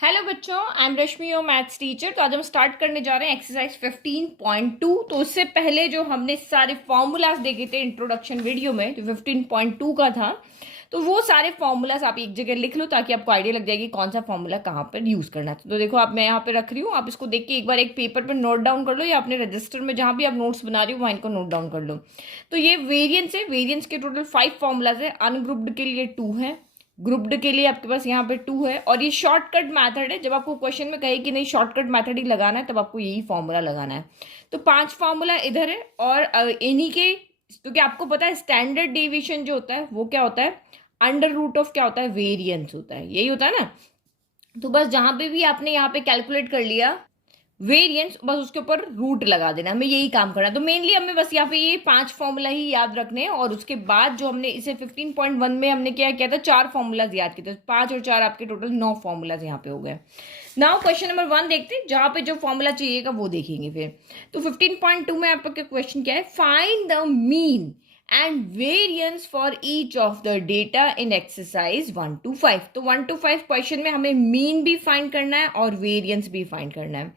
Hello बच्चों, I am Rashmi, your maths teacher. तो आज हम स्टार्ट करने जा रहे हैं एक्सरसाइज 15.2। तो उससे पहले जो हमने सारे फॉर्मूलाज देखे थे इंट्रोडक्शन वीडियो में, तो 15.2 का था, तो वो सारे फॉर्मूलाज आप एक जगह लिख लो ताकि आपको आइडिया लग जाएगी कौन सा फॉर्मूला कहाँ पर यूज करना है। तो देखो, आप मैं यहाँ पे रख रही हूँ, आप इसको देख के एक बार एक पेपर पर नोट डाउन कर लो या अपने रजिस्टर में जहाँ भी आप नोट्स बना रही हो वहाँ इनको नोट डाउन कर लो। तो ये वेरियंस है, वेरियंस के टोटल 5 फॉर्मूलाज है। अनग्रुप्ड के लिए 2 है, ग्रुप्ड के लिए आपके पास यहाँ पे 2 है, और ये शॉर्टकट मेथड है। जब आपको क्वेश्चन में कहे कि नहीं शॉर्टकट मेथड ही लगाना है, तब आपको यही फॉर्मूला लगाना है। तो 5 फॉर्मूला इधर है, और इन्हीं के, क्योंकि आपको पता है स्टैंडर्ड डेविएशन जो होता है वो क्या होता है, अंडर रूट ऑफ क्या होता है, वेरियंस होता है, यही होता है ना। तो बस जहां पे भी आपने यहाँ पे कैलकुलेट कर लिया वेरिएंस, बस उसके ऊपर रूट लगा देना, हमें यही काम करना है। तो मेनली हमें बस यहाँ पे ये 5 फॉर्मूला ही याद रखने हैं, और उसके बाद जो हमने इसे 15.1 में हमने क्या किया था, 4 फॉर्मूलाज याद किए थे। 5 और 4 आपके टोटल 9 फॉर्मूलाज यहाँ पे हो गए। नाउ क्वेश्चन नंबर 1 देखते हैं, जहां पे जो फॉर्मूला चाहिएगा वो देखेंगे फिर। तो 15.2 में आपका क्वेश्चन क्या है, find the mean and variance for each of the data in exercise 1 to 5। तो 1 to 5 क्वेश्चन में हमें मीन भी फाइंड करना है और वेरियंस भी फाइंड करना है।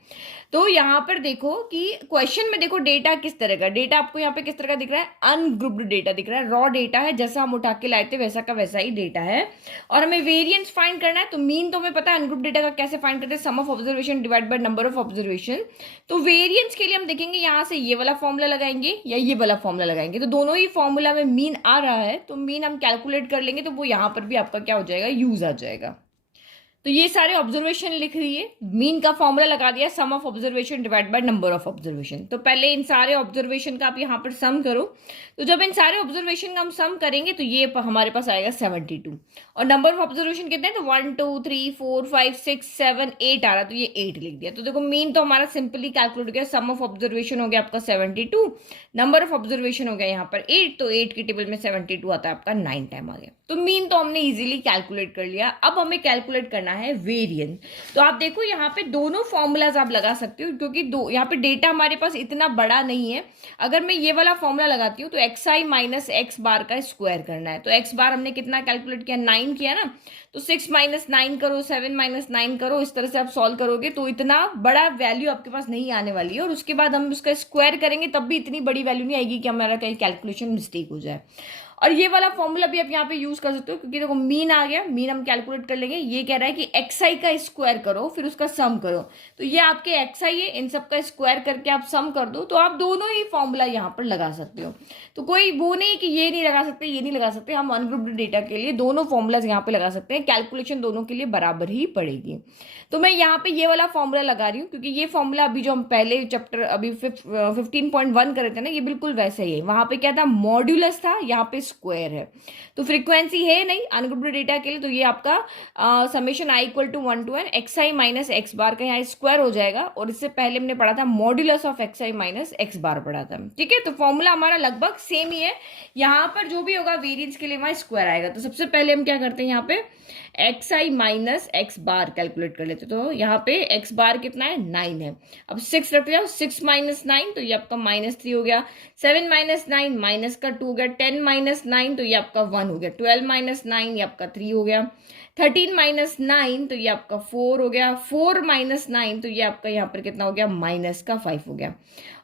तो यहां पर देखो कि क्वेश्चन में देखो डेटा किस तरह का, डेटा आपको यहाँ पे किस तरह का दिख रहा है, अनग्रुप्ड डेटा दिख रहा है, रॉ डेटा है, जैसा हम उठा के लाए थे वैसा का वैसा ही डेटा है। और हमें वेरियंस फाइंड करना है। तो मीन तो हमें पता है अनग्रुप्ड डेटा का कैसे फाइंड करते हैं, sum of observation divide by number of observation. तो वेरियंस के लिए हम देखेंगे यहां से ये वाला फॉर्मूला लगाएंगे या ये वाला फॉर्मूला लगाएंगे। तो दोनों ही फॉर्मूला में मीन आ रहा है, तो मीन हम कैलकुलेट कर लेंगे, तो वो यहां पर भी आपका क्या हो जाएगा, यूज आ जाएगा। तो ये सारे ऑब्जर्वेशन लिख दिए, मीन का फॉर्मूला लगा दिया, sum of observation divide by number of observation. तो पहले इन सारे ऑब्जर्वेशन का आप यहाँ पर सम करो। तो जब इन सारे ऑब्जर्वेशन का हम सम करेंगे तो ये हमारे पास आएगा 72, और नंबर ऑफ ऑब्जर्वेशन कितने हैं, तो 1 2 3 4 5 6 7 8 आ रहा, तो ये 8 लिख दिया। तो देखो मीन तो हमारा सिंपली कैलकुलेट हो गया, सम ऑफ ऑब्जर्वेशन हो गया आपका 72, नंबर ऑफ ऑब्जर्वेशन हो गया यहाँ पर 8, तो 8 की टेबल में 72 आता है आपका 9 टाइम आ गया। तो मीन तो हमने इजीली कैलकुलेट कर लिया। अब हमें कैलकुलेट करना है वेरिएंस। तो आप देखो यहाँ पे दोनों फॉर्मूलाज आप लगा सकते हो, क्योंकि दो यहाँ पे डेटा हमारे पास इतना बड़ा नहीं है। अगर मैं ये वाला फॉर्मूला लगाती हूँ तो x i minus x bar का स्क्वायर करना है। तो एक्स बार हमने कितना कैलकुलेट किया, 9 किया ना। तो 6 माइनस 9 करो, 7 माइनस 9 करो, इस तरह से आप सॉल्व करोगे तो इतना बड़ा वैल्यू आपके पास नहीं आने वाली है। और उसके बाद हम उसका स्क्वायर करेंगे तब भी इतनी बड़ी वैल्यू नहीं आएगी कि हमारा कहीं कैलकुलेशन मिस्टेक हो जाए। और ये वाला फॉर्मूला भी आप यहाँ पे यूज कर सकते हो, क्योंकि देखो मीन आ गया, मीन हम कैलकुलेट कर लेंगे। ये कह रहा है कि एक्स आई का स्क्वायर करो फिर उसका सम करो। तो ये आपके एक्स आई है, इन सब का स्क्वायर करके आप सम कर दो, तो आप दोनों ही फॉर्मूला यहाँ पर लगा सकते हो। तो कोई वो नहीं कि ये नहीं लगा सकते ये नहीं लगा सकते, हम अनग्रुप्ड डेटा के लिए दोनों फॉर्मूलाज यहाँ पे लगा सकते हैं, कैलकुलेशन दोनों के लिए बराबर ही पड़ेगी। तो मैं यहाँ पे ये वाला फॉर्मूला लगा रही हूँ, क्योंकि ये फॉर्मूला अभी जो हम पहले चैप्टर अभी 15.1 कर रहे थे ना, ये बिल्कुल वैसे ही है। वहां पे क्या था, मॉड्यूलस था, यहाँ पे स्क्वायर है। तो फ्रीक्वेंसी है नहीं अनग्रुप्ड डेटा के लिए, तो ये आपका summation i equal to 1 to n x i minus x bar का यहाँ स्क्वायर हो जाएगा। और इससे पहले हमने पढ़ा था modulus of x i minus x bar पढ़ा था, ठीक है। तो फॉर्मूला हमारा लगभग सेम ही है। यहाँ पर जो भी होगा वेरिएंस के लिए वहां स्क्वायर आएगा। तो सबसे पहले हम क्या करते हैं, यहाँ पे x i minus x bar calculate कर लेते। तो यहाँ पे एक्स बार कितना है, 9 है। अब 6 रख जाओ, 6 माइनस 9 तो ये आपका -3 हो गया। 7 माइनस 9 माइनस का 2 हो गया। 10 माइनस 9 तो ये आपका 1 हो गया। 12 माइनस 9 ये आपका 3 हो गया। 13 माइनस 9 तो ये आपका 4 हो गया। 4 माइनस 9 तो ये आपका यहाँ पर कितना हो गया, माइनस का 5 हो गया।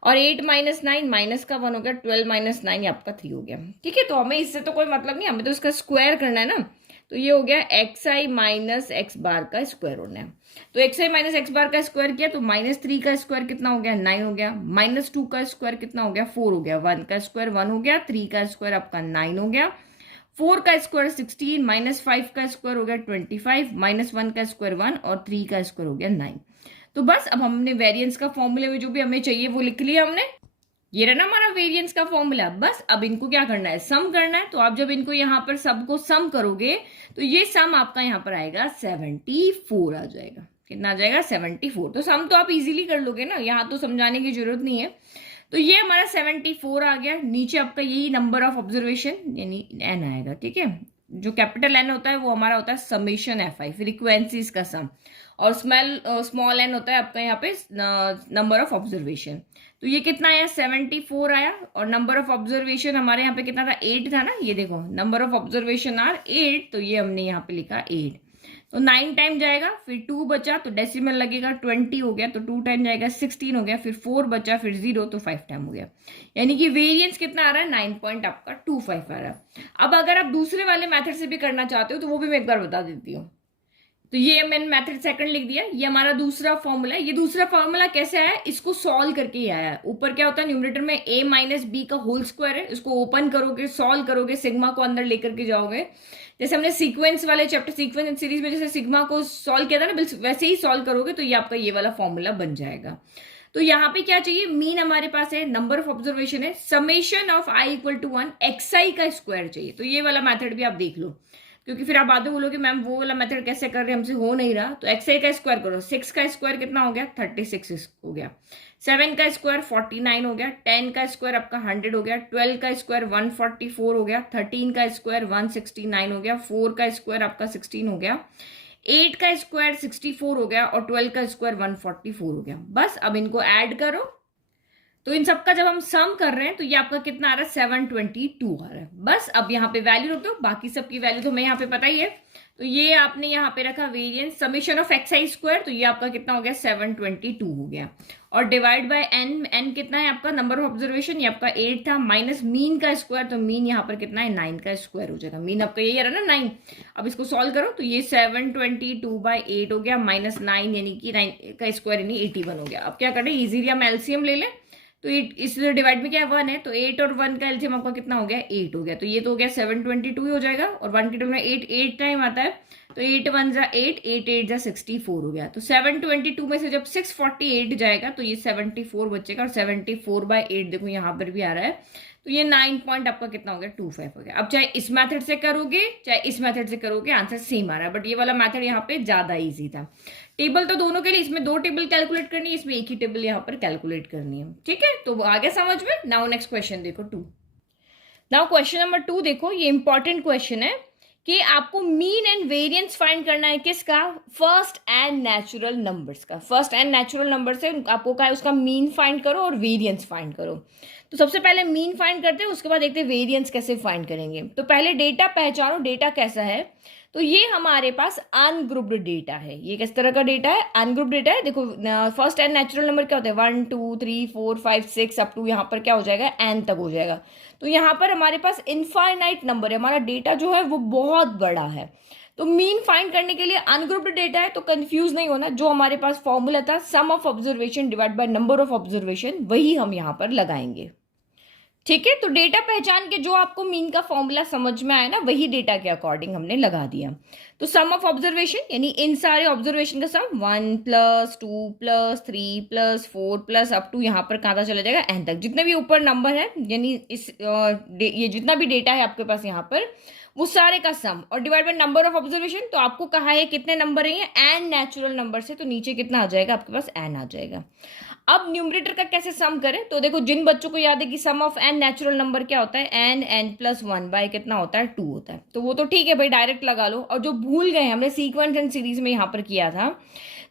और 8 माइनस 9 माइनस का 1 हो गया। 12 माइनस 9 ये आपका 3 हो गया, ठीक है। तो हमें इससे तो कोई मतलब नहीं, हमें तो इसका स्क्वायर करना है ना। तो ये हो गया x i minus x bar का स्क्वायर होना है। तो x i minus x bar का स्क्वायर किया तो -3 का स्क्वायर कितना हो गया, 9 हो गया। -2 का स्क्वायर कितना हो गया, 4 हो गया। 1 का स्क्वायर 1 हो गया। 3 का स्क्वायर आपका 9 हो गया। 4 का स्क्वायर 16, -5 का स्क्वायर हो गया 25, -1 का स्क्वायर 1 और 3 का स्क्वायर हो गया 9। तो बस अब हमने वेरिएंस का फॉर्मूले में जो भी हमें चाहिए वो लिख लिया हमने। ये रहा ना हमारा वेरिएंस का फॉर्मूला। बस अब इनको क्या करना है, सम करना है। तो आप जब इनको यहाँ पर सबको सम करोगे तो ये सम आपका यहाँ पर आएगा 74 आ जाएगा। कितना आ जाएगा, 74। तो सम तो आप इजीली कर लोगे ना, यहाँ तो समझाने की जरूरत नहीं है। तो ये हमारा 74 आ गया। नीचे आपका यही नंबर ऑफ ऑब्जर्वेशन यानी एन आएगा, ठीक है। जो कैपिटल एन होता है वो हमारा होता है समेशन एफ आई, फ्रीक्वेंसीज का सम। और स्मॉल एन होता है आपका यहाँ पे नंबर ऑफ ऑब्जर्वेशन। तो ये कितना आया, 74 आया। और नंबर ऑफ ऑब्जर्वेशन हमारे यहाँ पे कितना था, 8 था ना। ये देखो नंबर ऑफ ऑब्जर्वेशन आर 8, तो ये हमने यहाँ पे लिखा 8। तो 9 टाइम जाएगा, फिर 2 बचा तो डेसिमल लगेगा, 20 हो गया तो 2 टाइम जाएगा, 16 हो गया, फिर 4 बचा, फिर 0 तो 5 टाइम हो गया। यानी कि वेरिएंस कितना आ रहा है, 9.25 आ रहा है। अब अगर आप दूसरे वाले मेथड से भी करना चाहते हो तो वो भी मैं एक बार बता देती हूँ। तो ये मैंने मेथड सेकंड लिख दिया, ये हमारा दूसरा फॉर्मूला है। ये दूसरा फॉर्मूला कैसे आया, इसको सॉल्व करके ही आया है। ऊपर क्या होता है, न्यूमरेटर में a माइनस बी का होल स्क्वायर है, इसको ओपन करोगे, सॉल्व करोगे, सिग्मा को अंदर लेकर के जाओगे। जैसे हमने सीक्वेंस वाले चैप्टर, सीक्वेंस सीरीज में जैसे सिग्मा को सॉल्व किया था ना, वैसे ही सॉल्व करोगे तो ये आपका ये वाला फॉर्मूला बन जाएगा। तो यहाँ पे क्या चाहिए, मीन हमारे पास है, नंबर ऑफ ऑब्जर्वेशन है, summation of i equal to 1 xi का स्क्वायर चाहिए। तो ये वाला मेथड भी आप देख लो, क्योंकि फिर आप बाद में बोलोगे मैम वो वाला मेथड कैसे कर रहे हैं, हमसे हो नहीं रहा। तो xi का स्क्वायर करो, 6 का स्क्वायर कितना हो गया, 36 हो गया, 7 का स्क्वायर 49 हो गया, 10 का स्क्वायर आपका 100 हो गया, 12 का स्क्वायर 144 हो गया, 13 का स्क्वायर 169 हो गया, 4 का स्क्वायर आपका 16 हो गया, 8 का स्क्वायर 64 हो गया, और 12 का स्क्वायर 144 हो गया। बस अब इनको ऐड करो, तो इन सबका जब हम सम कर रहे हैं तो ये आपका कितना आ रहा है, 722 आ रहा है। बस अब यहाँ पे वैल्यू रख दो, बाकी सबकी वैल्यू तो हमें यहाँ पे पता ही है। तो ये आपने यहाँ पे रखा variance summation of xi square, तो ये आपका कितना हो गया, 722 हो गया। और डिवाइड बाय n, n कितना है आपका, नंबर ऑफ ऑब्जर्वेशन, ये आपका 8 था, माइनस मीन का स्क्वायर, तो मीन यहाँ पर कितना है, 9 का स्क्वायर हो जाएगा। मीन आपका यही आ रहा है ना, 9। अब इसको सॉल्व करो तो ये 722/8 हो गया, माइनस 9 यानी कि 9 का स्क्वायर यानी 81 हो गया। अब क्या करें, इजीली हम एलसीएम ले लें। तो इस डिवाइड में क्या है, 1 है, तो 8 और 1 का एलसीएम आपका कितना हो गया, 8 हो गया। तो ये तो हो गया 722 हो जाएगा, और 1 के टर्म में 8 टाइम आता है, तो 8 1 जा 8, 8 8 जा 64 हो गया। तो 722 में से जब 648 जाएगा तो ये 74 बचेगा, और 74/8 देखो यहाँ पर भी आ रहा है। तो ये 9 पॉइंट आपका कितना हो गया, 25 हो गया। अब चाहे इस मेथड से करोगे चाहे इस मेथड से करोगे, आंसर सेम आ रहा है, बट ये वाला मेथड यहाँ पे ज्यादा इजी था। टेबल तो दोनों के लिए, इसमें 2 टेबल कैलकुलेट करनी है, इसमें एक ही टेबल यहाँ पर कैलकुलेट करनी है। ठीक है, तो आगे समझ में। नाउ नेक्स्ट क्वेश्चन देखो 2। नाउ क्वेश्चन नंबर 2 देखो, ये इंपॉर्टेंट क्वेश्चन है कि आपको मीन एंड वेरिएंस फाइंड करना है, किसका, फर्स्ट एंड नेचुरल नंबर्स का। फर्स्ट एंड नेचुरल नंबर से आपको क्या है, उसका मीन फाइंड करो और वेरिएंस फाइंड करो। तो सबसे पहले मीन फाइंड करते हैं, उसके बाद देखते हैं वेरिएंस कैसे फाइंड करेंगे। तो पहले डेटा पहचानो, डेटा कैसा है। तो ये हमारे पास अनग्रुप्ड डेटा है। ये किस तरह का डेटा है, अनग्रुप्ड डेटा है। देखो फर्स्ट एंड नेचुरल नंबर क्या होते हैं, 1 2 3 4 5 6 अप टू यहाँ पर क्या हो जाएगा, एन तक हो जाएगा। तो यहाँ पर हमारे पास इनफाइनाइट नंबर है, हमारा डेटा जो है वो बहुत बड़ा है। तो मीन फाइंड करने के लिए अनग्रुप्ड डेटा है, तो कंफ्यूज नहीं होना, जो हमारे पास फॉर्मूला था sum of observation divide by number of observation, वही हम यहाँ पर लगाएंगे। ठीक है, तो डेटा पहचान के जो आपको मीन का फॉर्मूला समझ में आया ना, वही डेटा के अकॉर्डिंग हमने लगा दिया। तो सम ऑफ ऑब्जर्वेशन यानी इन सारे ऑब्जर्वेशन का सम 1 + 2 + 3 + 4 प्लस अप टू यहाँ पर कहाँ तक चला जाएगा, एन तक, जितने भी ऊपर नंबर है, यानी इस ये जितना भी डेटा है आपके पास यहाँ पर, वो सारे का सम, और divide by number of observation. तो आपको कहा है कितने नंबर है, एन नेचुरल नंबर से, तो नीचे कितना आ जाएगा आपके पास, एन आ जाएगा। अब न्यूमरेटर का कैसे सम करें, तो देखो जिन बच्चों को याद है कि सम ऑफ एन नेचुरल नंबर क्या होता है, एन n+1 बाय कितना होता है, 2 होता है, तो वो तो ठीक है भाई, डायरेक्ट लगा लो। और जो भूल गए, हमने सीक्वेंस एंड सीरीज में यहाँ पर किया था,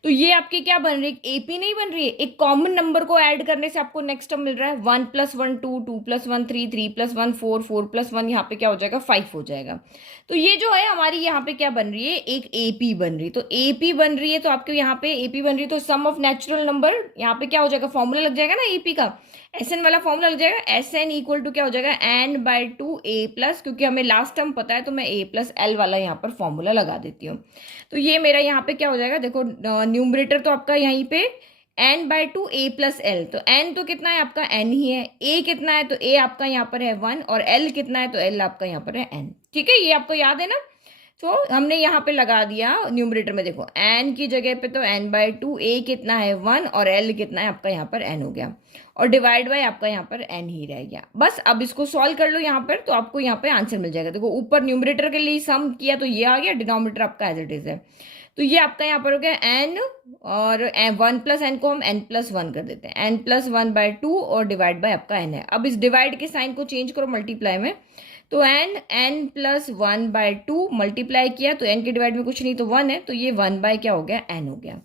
तो ये आपकी क्या बन रही है, एपी नहीं बन रही है। एक कॉमन नंबर को ऐड करने से आपको नेक्स्ट टर्म मिल रहा है 1 + 1 2, 2 + 1 3, 3 + 1 4, 4 + 1 यहाँ पे क्या हो जाएगा, 5 हो जाएगा। तो ये जो है हमारी यहाँ पे क्या बन रही है, एक एपी बन रही है। तो एपी बन रही है, तो आपके यहाँ पे एपी बन रही है, तो सम ऑफ नेचुरल नंबर यहाँ पे क्या हो जाएगा, फॉर्मूला लग जाएगा ना एपी का, एसएन वाला फॉर्मूला लग जाएगा। एसएन इक्वल टू क्या हो जाएगा, n/2 a+, क्योंकि हमें लास्ट टर्म पता है तो मैं a+l वाला यहाँ पर फॉर्मूला लगा देती हूँ। तो ये मेरा यहाँ पे क्या हो जाएगा, देखो न्यूमरेटर तो आपका यहीं पे n/2 a+l, तो n तो कितना है आपका, n ही है, a कितना है, तो a आपका यहाँ पर है 1, और l कितना है, तो l आपका यहाँ पर है n। ठीक है, ये आपको याद है ना। तो हमने यहाँ पे लगा दिया न्यूमरेटर में, देखो n की जगह पे तो n/2, a कितना है 1, और l कितना है आपका यहाँ पर n हो गया, और डिवाइड बाय आपका यहाँ पर n ही रह गया। बस अब इसको सॉल्व कर लो यहाँ पर, तो आपको यहाँ पे आंसर मिल जाएगा। देखो ऊपर न्यूमरेटर के लिए सम किया तो ये आ गया, डिनोमिनेटर आपका एज इट इज है, तो ये आपका यहाँ पर हो गया n, और 1 + n को हम n+1 कर देते हैं, n+1/2, और डिवाइड बाय आपका n है। अब इस डिवाइड के साइन को चेंज करो मल्टीप्लाई में, तो n+1/2 मल्टीप्लाई किया, तो n के डिवाइड में कुछ नहीं तो 1 है, तो ये 1 बाय क्या हो गया, n हो गया।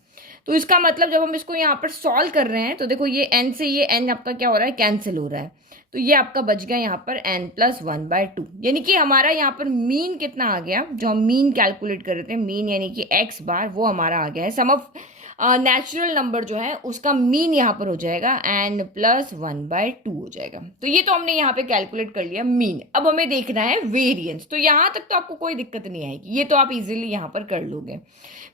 तो इसका मतलब जब हम इसको यहाँ पर सॉल्व कर रहे हैं तो देखो ये n से ये n आपका क्या हो रहा है, कैंसिल हो रहा है। तो ये आपका बच गया यहाँ पर n+1/2, यानी कि हमारा यहाँ पर मीन कितना आ गया, जो हम मीन कैलकुलेट कर रहे थे, मीन यानी कि x बार, वो हमारा आ गया है। सम ऑफ नेचुरल नंबर जो है उसका मीन यहाँ पर हो जाएगा n+1/2 हो जाएगा। तो ये तो हमने यहाँ पे कैलकुलेट कर लिया मीन। अब हमें देखना है वेरिएंस। तो यहाँ तक तो आपको कोई दिक्कत नहीं आएगी, ये तो आप इजीली यहाँ पर कर लोगे।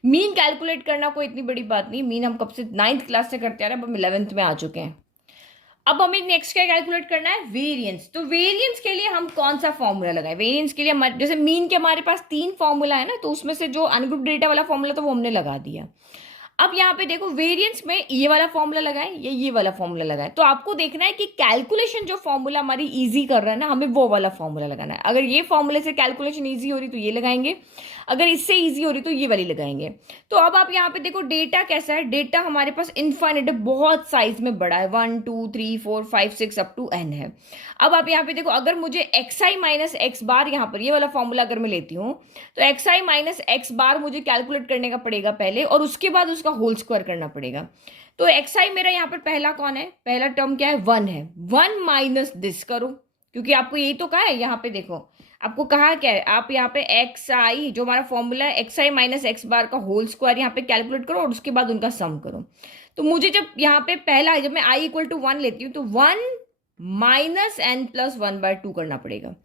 मीन कैलकुलेट करना कोई इतनी बड़ी बात नहीं, मीन हम कब से 9th क्लास से करते आ रहे हैं, अब हम 11th में आ चुके हैं। अब हमें नेक्स्ट क्या कैलकुलेट करना है, वेरिएंस। तो वेरिएंस के लिए हम कौन सा फॉर्मूला लगाए, वेरिएंस के लिए हमारे जैसे मीन के हमारे पास 3 फॉर्मूला है ना, तो उसमें से जो अनग्रुप डेटा वाला फॉर्मूला था वो हमने लगा दिया। अब यहाँ पे देखो वेरिएंस में ये वाला फॉर्मूला लगाए या ये वाला फॉर्मूला लगाए, तो आपको देखना है कि कैलकुलेशन जो फॉर्मूला हमारी इजी कर रहा है ना, हमें वो वाला फॉर्मूला लगाना है। अगर ये फॉर्मूले से कैलकुलेशन इजी हो रही तो ये लगाएंगे, अगर इससे इजी हो रही तो ये वाली लगाएंगे। तो अब आप यहाँ पे देखो डेटा कैसा है, डेटा हमारे पास इनफाइनाइट है, बहुत साइज में बड़ा है, 1 2 3 4 5 6 अप टू n है। अब आप यहाँ पे देखो, अगर मुझे xi माइनस एक्स बार, यहाँ पर ये वाला फॉर्मूला अगर मैं लेती हूँ तो xi माइनस एक्स बार मुझे कैलकुलेट करने का पड़ेगा पहले, और उसके बाद उसका होल स्क्वायर करना पड़ेगा। तो xi मेरा यहाँ पर पहला कौन है, पहला टर्म क्या है, 1 है। 1 माइनस दिस करो, क्योंकि आपको यही तो कहा है, यहाँ पे देखो आपको कहा क्या है, आप यहाँ पे xi जो हमारा फॉर्मूला है xi माइनस एक्स बार का होल स्क्वायर यहाँ पे कैलकुलेट करो और उसके बाद उनका सम करो। तो मुझे जब यहाँ पे पहला, जब मैं i इक्वल टू 1 लेती हूँ तो 1 माइनस n+1/2 करना पड़ेगा।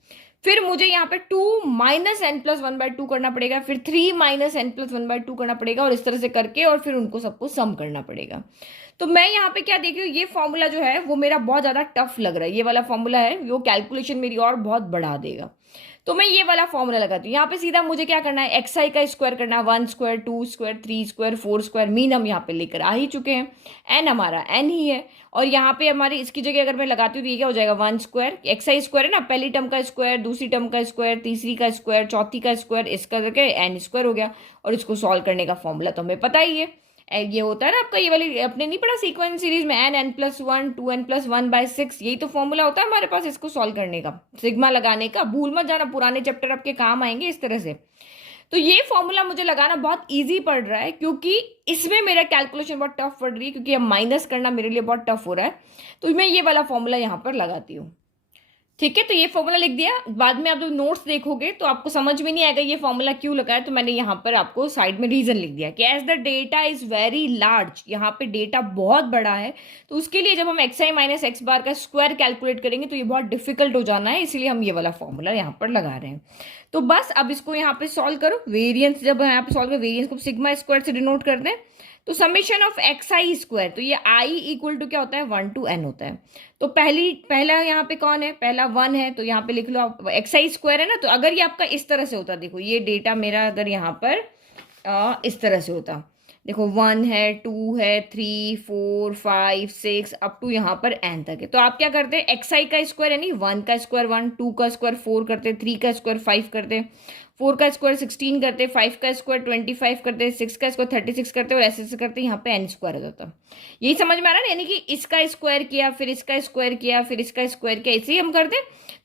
फिर मुझे यहाँ पे 2 माइनस n+1/2 करना पड़ेगा, फिर 3 माइनस n+1/2 करना पड़ेगा, और इस तरह से करके और फिर उनको सबको सम करना पड़ेगा। तो मैं यहाँ पे क्या देख रही हूँ, ये फॉर्मूला जो है वो मेरा बहुत ज्यादा टफ लग रहा है, ये वाला फॉर्मूला है वो कैलकुलेशन मेरी और बहुत बढ़ा देगा। तो मैं ये वाला फॉर्मूला लगाती हूँ। यहाँ पे सीधा मुझे क्या करना है, एक्स आई का स्क्वायर करना है, 1 square 2 square 3 square 4 square, mean हम यहाँ पे लेकर आ ही चुके हैं, एन हमारा एन ही है, और यहाँ पे हमारी इसकी जगह अगर मैं लगाती हूँ तो ये क्या हो जाएगा, 1 स्क्वायर, एक्स आई स्क्वायर है ना, पहली टर्म का स्क्वायर, दूसरी टर्म का स्क्वायर, तीसरी का स्क्वायर, चौथी का स्क्वायर, इसका करके एन स्क्वायर हो गया। और इसको सॉल्व करने का फॉर्मूला तो हमें पता ही है, ये होता है ना आपका, ये वाली अपने नहीं पढ़ा सीक्वेंस सीरीज में, n+1 2n+1/6, यही तो फॉर्मूला होता है हमारे पास इसको सॉल्व करने का, सिग्मा लगाने का। भूल मत जाना, पुराने चैप्टर आपके काम आएंगे इस तरह से। तो ये फॉर्मूला मुझे लगाना बहुत इजी पड़ रहा है, क्योंकि इसमें मेरा कैलकुलेशन बहुत टफ पड़ रही है, क्योंकि अब माइनस करना मेरे लिए बहुत टफ हो रहा है। तो मैं ये वाला फॉर्मूला यहाँ पर लगाती हूँ, ठीक है। तो ये फॉर्मूला लिख दिया, बाद में आप जब नोट्स देखोगे तो आपको समझ में नहीं आएगा ये फॉर्मूला क्यों लगा है। तो मैंने यहाँ पर आपको साइड में रीजन लिख दिया कि as the data is very large, यहाँ पे डेटा बहुत बड़ा है, तो उसके लिए जब हम x i minus x bar का स्क्वायर कैलकुलेट करेंगे तो ये बहुत डिफिकल्ट हो जाना है, इसलिए हम ये वाला फॉर्मूला यहाँ पर लगा रहे हैं। तो बस अब इसको यहाँ पे सॉल्व करो, वेरियंस जब यहाँ पे सॉल्व करो, वेरियंस को सिग्मा स्क्वायर से डिनोट करते हैं। तो summation of x I square, तो ये आई इक्वल टू क्या होता है, 1 to n होता है। तो पहला यहाँ पे कौन है, पहला 1 है, तो यहाँ पे लिख लो आप एक्स आई स्क्वायर है ना। तो अगर ये आपका इस तरह से होता, देखो ये डेटा मेरा अगर यहाँ पर इस तरह से होता, देखो 1 है 2 है 3 4 5 6 अप टू यहाँ पर n तक है, तो आप क्या करते हैं, एक्स आई का स्क्वायर यानी 1 का स्क्वायर 1, 2 का स्क्वायर 4 करते, 3 का स्क्वायर 5 करते, 4 का स्क्वायर 16 करते, 5 का स्क्वायर 25 करते, 6 का स्क्वायर 36 करते, और ऐसे ऐसे करते यहाँ पे n स्क्वायर हो जाता। यही समझ में आ रहा है ना, यानी कि इसका स्क्वायर किया, फिर इसका स्क्वायर किया, फिर इसका स्क्वायर किया, ऐसे ही हम करते।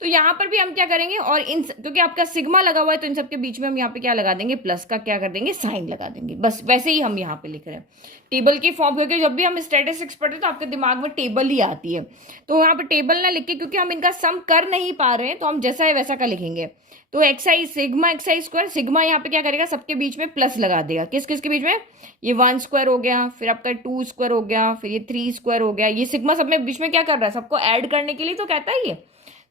तो यहाँ पर भी हम क्या करेंगे, और इन क्योंकि आपका सिग्मा लगा हुआ है तो इन सबके बीच में हम यहाँ पे क्या लगा देंगे, प्लस का क्या कर देंगे, साइन लगा देंगे। बस वैसे ही हम यहाँ पे लिख रहे हैं टेबल की फॉर्म, क्योंकि जब भी हम स्टैटिस्टिक्स पढ़ते हैं तो आपके दिमाग में टेबल ही आती है। तो यहाँ पे टेबल ना लिख के, क्योंकि हम इनका सम कर नहीं पा रहे हैं, तो हम जैसा है वैसा का लिखेंगे। तो एक्स आई सिग्मा एक्स आई स्क्वायर, सिग्मा यहाँ पे क्या करेगा, सबके बीच में प्लस लगा देगा। किस किस के बीच में, ये 1 स्क्वायर हो गया, फिर आपका 2 स्क्वायर हो गया, फिर ये 3 स्क्वायर हो गया। ये सिग्मा सब में बीच में क्या कर रहा है, सबको ऐड करने के लिए तो कहता है ये।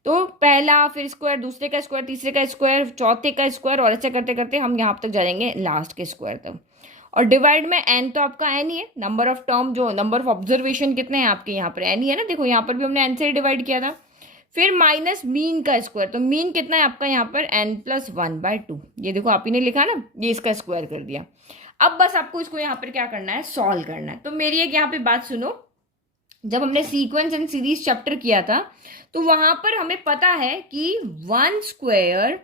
तो पहला, फिर स्क्वायर, दूसरे का स्क्वायर, तीसरे का स्क्वायर, चौथे का स्क्वायर, और ऐसे करते करते हम यहाँ तक जाएंगे लास्ट के स्क्वायर तक। और डिवाइड में n, तो आपका n ही है, नंबर ऑफ टर्म जो नंबर ऑफ ऑब्जर्वेशन कितने हैं आपके यहाँ पर, n ही है ना। देखो यहाँ पर भी हमने n से ही डिवाइड किया था। फिर माइनस मीन का स्क्वायर, तो मीन कितना है आपका यहाँ पर n+1/2, ये देखो आप ही ने लिखा ना, ये इसका स्क्वायर कर दिया। अब बस आपको इसको यहाँ पर क्या करना है, सॉल्व करना है। तो मेरी एक यहाँ पे बात सुनो, जब हमने सीक्वेंस एंड सीरीज चैप्टर किया था तो वहां पर हमें पता है कि 1 square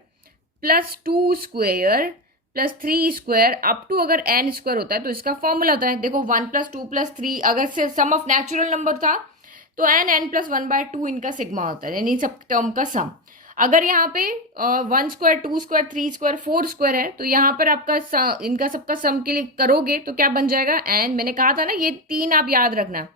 plus 2 square plus 3 square up to अगर n स्क्वायर होता है तो इसका फॉर्मूला होता है। देखो 1 + 2 + 3 अगर से सम ऑफ नेचुरल नंबर था तो n+1/2 इनका सिग्मा होता है, यानी सब टर्म का सम। अगर यहाँ पे 1 स्क्वायर 2 स्क्वायर 3 स्क्वायर 4 स्क्वायर है तो यहाँ पर आपका इनका सबका सम के लिए करोगे तो क्या बन जाएगा, एन, मैंने कहा था ना ये 3 आप याद रखना,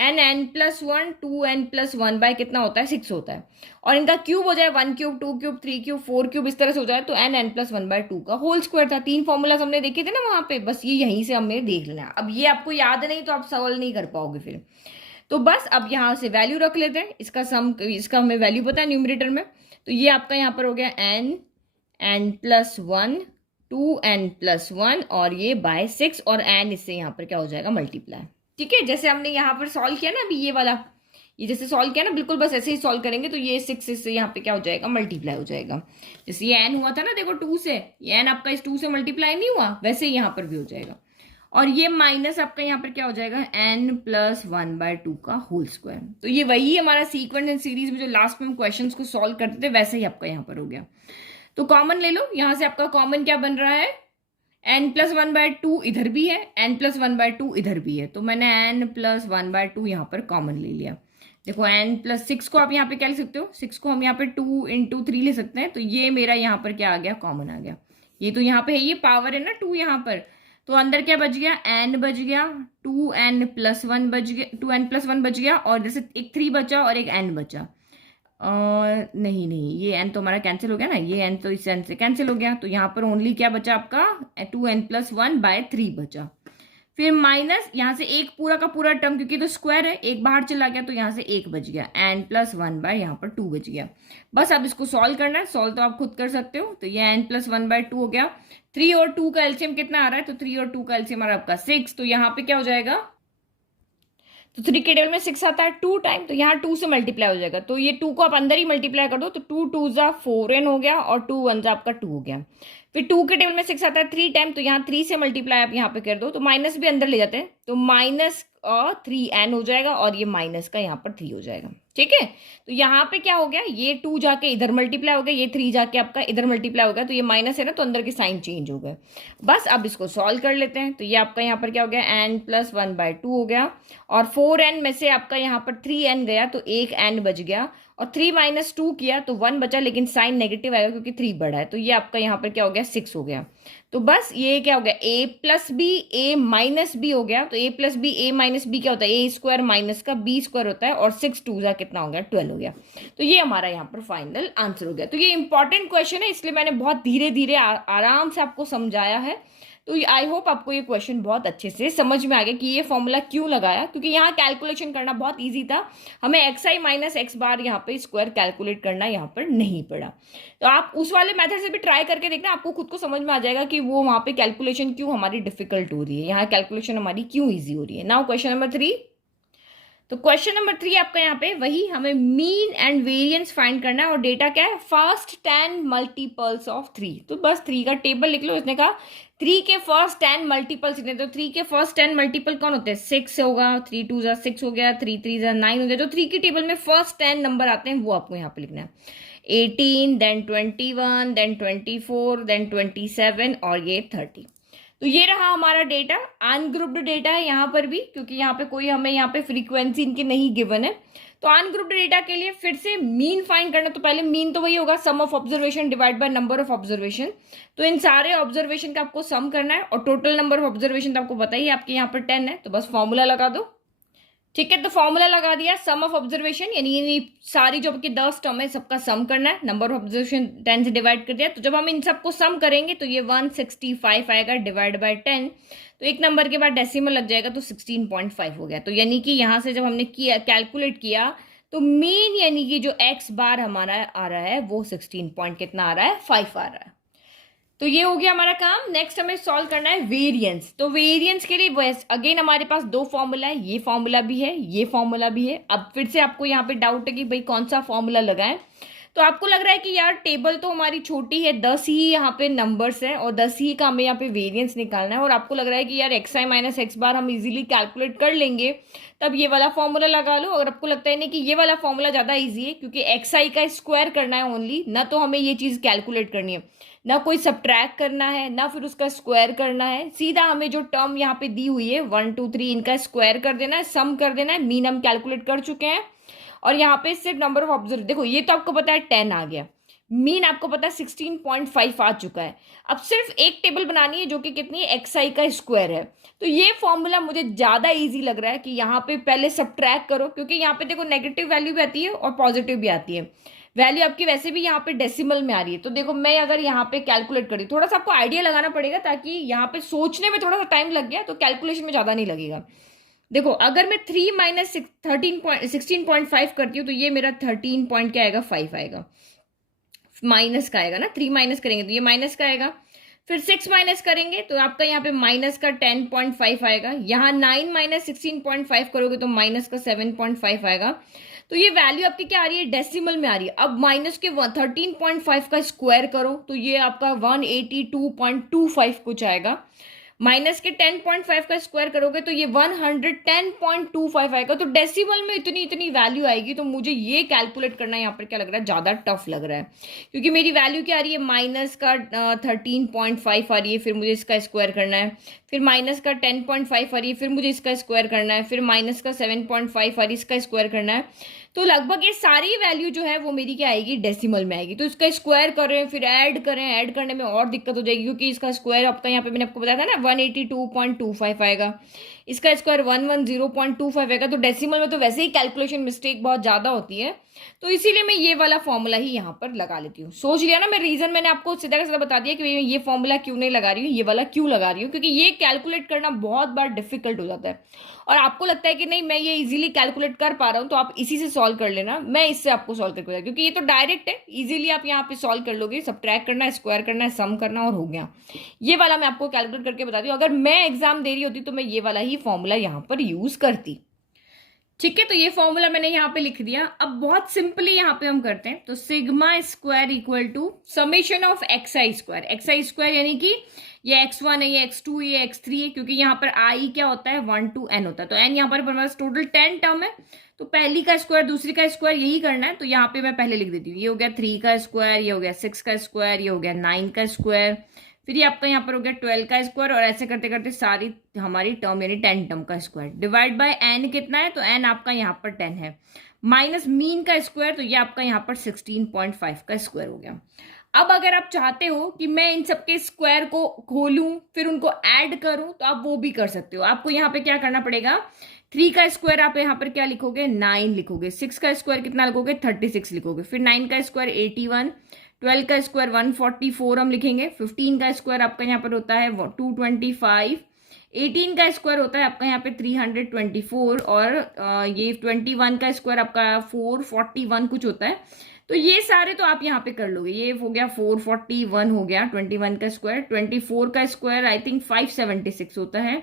n+1 2n+1 बाय कितना होता है 6 होता है, और इनका क्यूब हो जाए 1 क्यूब 2 क्यूब 3 क्यूब 4 क्यूब इस तरह से हो जाए तो n+1/2 का होल स्क्वायर था। 3 फॉर्मूलाज हमने देखे थे ना वहां पे, बस ये यहीं से हमें देख लेना है। अब ये आपको याद नहीं तो आप सवाल नहीं कर पाओगे फिर, तो बस अब यहाँ से वैल्यू रख लेते हैं, इसका सम, इसका हमें वैल्यू पता है न्यूमरेटर में, तो ये आपका यहाँ पर हो गया n+1 2n+1 और ये बाय 6 और n इससे यहाँ पर क्या हो जाएगा मल्टीप्लाई। ठीक है, जैसे हमने यहाँ पर सॉल्व किया ना अभी ये वाला, ये जैसे सॉल्व किया ना बिल्कुल बस ऐसे ही सॉल्व करेंगे तो ये 6 से यहाँ पे क्या हो जाएगा मल्टीप्लाई हो जाएगा। जैसे ये n हुआ था ना देखो 2 से, ये n आपका इस 2 से मल्टीप्लाई नहीं हुआ, वैसे ही यहाँ पर भी हो जाएगा। और ये माइनस आपका यहाँ पर क्या हो जाएगा n+1/2 का होल स्क्वायर। तो ये वही हमारा सीक्वेंस एंड सीरीज में जो लास्ट में हम क्वेश्चंस को सॉल्व करते थे वैसे ही आपका यहाँ पर हो गया। तो कॉमन ले लो, यहाँ से आपका कॉमन क्या बन रहा है, n+1/2 इधर भी है, n+1/2 इधर भी है, तो मैंने n+1/2 यहाँ पर कॉमन ले लिया। देखो n+6 को आप यहाँ पे क्या लिख सकते हो, 6 को हम यहाँ पे 2 × 3 ले सकते हैं, तो ये मेरा यहाँ पर क्या आ गया कॉमन आ गया। ये तो यहाँ पे है, ये पावर है ना 2 यहाँ पर, तो अंदर क्या बच गया n बच गया, 2n+1 बच गया, 2n+1 बच गया, और जैसे एक 3 बचा और एक n बचा, नहीं ये n तो हमारा कैंसिल हो गया ना, ये n तो इस n से कैंसिल हो गया, तो यहाँ पर ओनली क्या बचा आपका 2n+1/3 बचा। फिर माइनस यहाँ से एक पूरा का पूरा टर्म, क्योंकि तो स्क्वायर है एक बाहर चला गया तो यहाँ से 1 बच गया, n+1 यहाँ पर 2 बच गया। बस अब इसको सॉल्व करना है, सॉल्व तो आप खुद कर सकते हो, तो ये n+1/2 हो गया। 3 और 2 का एलसीएम कितना आ रहा है, तो 3 और 2 का एलसीएम आ रहा है आपका 6, तो यहाँ पे क्या हो जाएगा, तो 3 के टेबल में 6 आता है 2 टाइम, तो यहाँ 2 से मल्टीप्लाई हो जाएगा, तो ये 2 को आप अंदर ही मल्टीप्लाई कर दो, तो 2 2 जा 4n हो गया और 2 1 जा आपका 2 हो गया। फिर 2 के टेबल में 6 आता है 3 टाइम, तो यहाँ 3 से मल्टीप्लाई आप यहाँ पे कर दो, तो माइनस भी अंदर ले जाते हैं, तो -3n हो जाएगा और ये माइनस का यहाँ पर 3 हो जाएगा। ठीक है, तो यहाँ पे क्या हो गया, ये 2 जाके इधर मल्टीप्लाई हो गया, ये 3 जाके आपका इधर मल्टीप्लाई हो गया, तो ये माइनस है ना तो अंदर के साइन चेंज हो गए। बस अब इसको सॉल्व कर लेते हैं, तो ये आपका यहाँ पर क्या हो गया n+1/2 हो गया, और 4n में से आपका यहाँ पर 3n गया तो एक n बच गया, और 3 - 2 किया तो 1 बचा, लेकिन साइन नेगेटिव आएगा क्योंकि 3 बड़ा है, तो ये आपका यहाँ पर क्या हो गया 6 हो गया। तो बस ये क्या हो गया a+b a-b हो गया, तो a+b a-b क्या होता है, a² माइनस का b² होता है, और 6 2 जा कितना हो गया 12 हो गया। तो ये हमारा यहाँ पर फाइनल आंसर हो गया। तो ये इंपॉर्टेंट क्वेश्चन है, इसलिए मैंने बहुत धीरे धीरे आराम से आपको समझाया है। तो आई होप आपको ये क्वेश्चन बहुत अच्छे से समझ में आ गया कि ये फॉर्मूला क्यों लगाया, क्योंकि यहाँ कैलकुलेशन करना बहुत इजी था, हमें xi - x बार यहाँ पे स्क्वायर कैलकुलेट करना यहाँ पर नहीं पड़ा। तो आप उस वाले मेथड से भी ट्राई करके देखना, आपको खुद को समझ में आ जाएगा कि वो वहाँ पे कैलकुलेशन क्यों हमारी डिफिकल्ट हो रही है, यहाँ कैलकुलेशन हमारी क्यों ईजी हो रही है। Now question number 3। तो क्वेश्चन नंबर 3 आपका यहाँ पे वही, हमें मीन एंड वेरिएंस फाइंड करना है, और डेटा क्या है, फर्स्ट 10 मल्टीपल्स ऑफ 3। तो बस 3 का टेबल लिख लो। इसने कहा 3 के फर्स्ट 10 मल्टीपल्स कितने, तो 3 के फर्स्ट 10 मल्टीपल कौन होते हैं, 6 होगा, 3 2 जा 6 हो गया, 3 3 जा 9 हो गया। जो 3 की टेबल में फर्स्ट 10 नंबर आते हैं वो आपको यहाँ पे लिखना है, 18 देन 21 देन 24 देन 27 और ये 30। तो ये रहा हमारा डेटा, अनग्रुप्ड डेटा है यहाँ पर भी, क्योंकि यहाँ पे कोई हमें यहाँ पे फ्रीक्वेंसी इनकी नहीं गिवन है। तो अनग्रुप्ड डेटा के लिए फिर से मीन फाइंड करना, तो पहले मीन तो वही होगा sum of observation divide by number of observation. तो इन सारे ऑब्जर्वेशन का आपको सम करना है, और टोटल नंबर ऑफ ऑब्जर्वेशन तो आपको पता ही है, आपके यहाँ पर 10 है, तो बस फॉर्मूला लगा दो। ठीक है, तो फॉर्मूला लगा दिया, सम ऑफ ऑब्जर्वेशन यानी सारी जो आपकी 10 टर्म है सबका सम करना है, नंबर ऑफ ऑब्जर्वेशन 10 से डिवाइड कर दिया। तो जब हम इन सबको सम करेंगे तो ये 165 आएगा डिवाइड बाय 10, तो एक नंबर के बाद डेसिमल लग जाएगा, तो 16.5 हो गया। तो यानी कि यहाँ से जब हमने किया कैलकुलेट किया तो मीन यानी कि जो x बार हमारा आ रहा है वो 16 पॉइंट कितना आ रहा है 5 आ रहा है। तो ये हो गया हमारा काम। नेक्स्ट हमें सॉल्व करना है वेरिएंस। तो वेरिएंस के लिए अगेन हमारे पास 2 फॉर्मूला है, ये फॉर्मूला भी है, ये फॉर्मूला भी है। अब फिर से आपको यहाँ पे डाउट है कि भाई कौन सा फॉर्मूला लगाएं। तो आपको लग रहा है कि यार टेबल तो हमारी छोटी है, 10 ही यहाँ पे नंबर्स है और 10 ही का हमें यहाँ पे वेरिएंस निकालना है, और आपको लग रहा है कि यार xi - x बार हम इजीली कैलकुलेट कर लेंगे, तब ये वाला फॉर्मूला लगा लो। अगर आपको लगता है नहीं कि ये वाला फॉर्मूला ज़्यादा ईजी है, क्योंकि xi का स्क्वायर करना है ओनली, ना तो हमें ये चीज़ कैलकुलेट करनी है, ना कोई सब्ट्रैक्ट करना है, ना फिर उसका स्क्वायर करना है। सीधा हमें जो टर्म यहाँ पे दी हुई है 1 2 3 इनका स्क्वायर कर देना है, सम कर देना है। मीन हम कैलकुलेट कर चुके हैं, और यहाँ पे सिर्फ नंबर ऑफ ऑब्जर्व, देखो ये तो आपको पता है 10 आ गया, मीन आपको पता है 16.5 आ चुका है। अब सिर्फ एक टेबल बनानी है जो कि कितनी है, xi का स्क्वायर है। तो ये फॉर्मूला मुझे ज़्यादा इजी लग रहा है कि यहाँ पे पहले सब्ट्रैक्ट करो, क्योंकि यहाँ पे देखो नेगेटिव वैल्यू भी आती है और पॉजिटिव भी आती है। वैल्यू आपकी वैसे भी यहाँ पे डेसिमल में आ रही है। तो देखो मैं अगर यहाँ पे कैलकुलेट करी, थोड़ा सा आपको आइडिया लगाना पड़ेगा, ताकि यहाँ पे सोचने में थोड़ा सा टाइम लग गया तो कैलकुलेशन में ज़्यादा नहीं लगेगा। देखो अगर मैं 3 माइनस 16.5 करती हूँ तो ये मेरा 13 पॉइंट क्या आएगा, 5 आएगा। माइनस का आएगा ना, 3 माइनस करेंगे तो ये माइनस का आएगा। फिर 6 माइनस करेंगे तो आपका यहाँ पे माइनस का 10.5 आएगा। यहाँ 9 माइनस 16.5 करोगे तो माइनस का 7.5 आएगा। तो ये वैल्यू आपकी क्या आ रही है, डेसिमल में आ रही है। अब माइनस के 13.5 का स्क्वायर करो तो ये आपका 182.25 कुछ आएगा। माइनस के 10.5 का स्क्वायर करोगे तो ये 110.25 आएगा। तो डेसिमल में इतनी इतनी वैल्यू आएगी। तो मुझे ये कैलकुलेट करना यहाँ पर क्या लग रहा है, ज़्यादा टफ लग रहा है, क्योंकि मेरी वैल्यू क्या आ रही है, माइनस का 13.5 आ रही है, फिर मुझे इसका स्क्वायर करना है। फिर माइनस का 10.5 आ रही है, फिर मुझे इसका स्क्वायर करना है। फिर माइनस का 7.5 आ रही है, इसका स्क्वायर करना है। तो लगभग ये सारी वैल्यू जो है वो मेरी क्या आएगी, डेसिमल में आएगी। तो इसका स्क्वायर करें, फिर ऐड करें, ऐड करने में और दिक्कत हो जाएगी, क्योंकि इसका स्क्वायर आपका यहाँ पे मैंने आपको बताया था ना 182.25 आएगा, इसका स्क्वायर 110.25 आएगा। तो डेसिमल में तो वैसे ही कैलकुलेशन मिस्टेक बहुत ज़्यादा होती है। तो इसीलिए मैं ये वाला फॉर्मूला ही यहाँ पर लगा लेती हूँ। सोच लिया ना, मैं रीजन मैंने आपको सीधा का सीधा बता दिया कि ये फॉर्मूला क्यों नहीं लगा रही हूँ, ये वाला क्यों लगा रही हूँ, क्योंकि ये कैलकुलेट करना बहुत बार डिफिकल्ट हो जाता है। और आपको लगता है कि नहीं मैं ये इजीली कैलकुलेट कर पा रहा हूँ तो आप इसी से सॉल्व कर लेना, मैं इससे आपको सॉल्व करके बताया, क्योंकि ये तो डायरेक्ट है, इजीली आप यहाँ पे सॉल्व कर लोगे। सब्ट्रैक्ट करना है, स्क्वायर करना है, सम करना और हो गया। ये वाला मैं आपको कैलकुलेट करके बताती हूँ। अगर मैं एग्जाम दे रही होती तो मैं ये वाला ही फॉर्मूला यहाँ पर यूज करती। ठीक है, तो ये फॉर्मूला मैंने यहाँ पे लिख दिया। अब बहुत सिंपली यहाँ पे हम करते हैं, तो sigma square equal to summation of x i square. X i square यानी कि ये x1 है, ये x2 है, ये x3 है, क्योंकि यहाँ पर i क्या होता है, 1 to n होता है। तो n यहाँ पर हमारे पास टोटल 10 टर्म है। तो पहली का स्क्वायर, दूसरी का स्क्वायर यही करना है। तो यहाँ पे मैं पहले लिख देती हूँ, ये हो गया 3 का स्क्वायर, ये हो गया 6 का स्क्वायर, ये हो गया 9 का स्क्वायर, फिर ये आपका यहाँ पर हो गया 12 का स्क्वायर, और ऐसे करते करते सारी हमारी टर्म यानी 10 टर्म का स्क्वायर डिवाइड बाय n कितना है, तो n आपका यहाँ पर 10 है, माइनस मीन का स्क्वायर, तो ये आपका यहाँ पर 16.5 का स्क्वायर हो गया। अब अगर आप चाहते हो कि मैं इन सबके स्क्वायर को खोलूं फिर उनको ऐड करूं तो आप वो भी कर सकते हो। आपको यहाँ पे क्या करना पड़ेगा, 3 का स्क्वायर आप यहाँ पर क्या लिखोगे, 9 लिखोगे, 6 का स्क्वायर कितना लिखोगे, 36 लिखोगे, फिर 9 का स्क्वायर 81, 12 का स्क्वायर 144 हम लिखेंगे, 15 का स्क्वायर आपका यहाँ पर होता है 225, 18 का स्क्वायर होता है आपका यहाँ पे 324, और ये 21 का स्क्वायर आपका 441 कुछ होता है। तो ये सारे तो आप यहाँ पे कर लोगे। ये हो गया 441 हो गया 21 का स्क्वायर, 24 का स्क्वायर आई थिंक 576 होता है,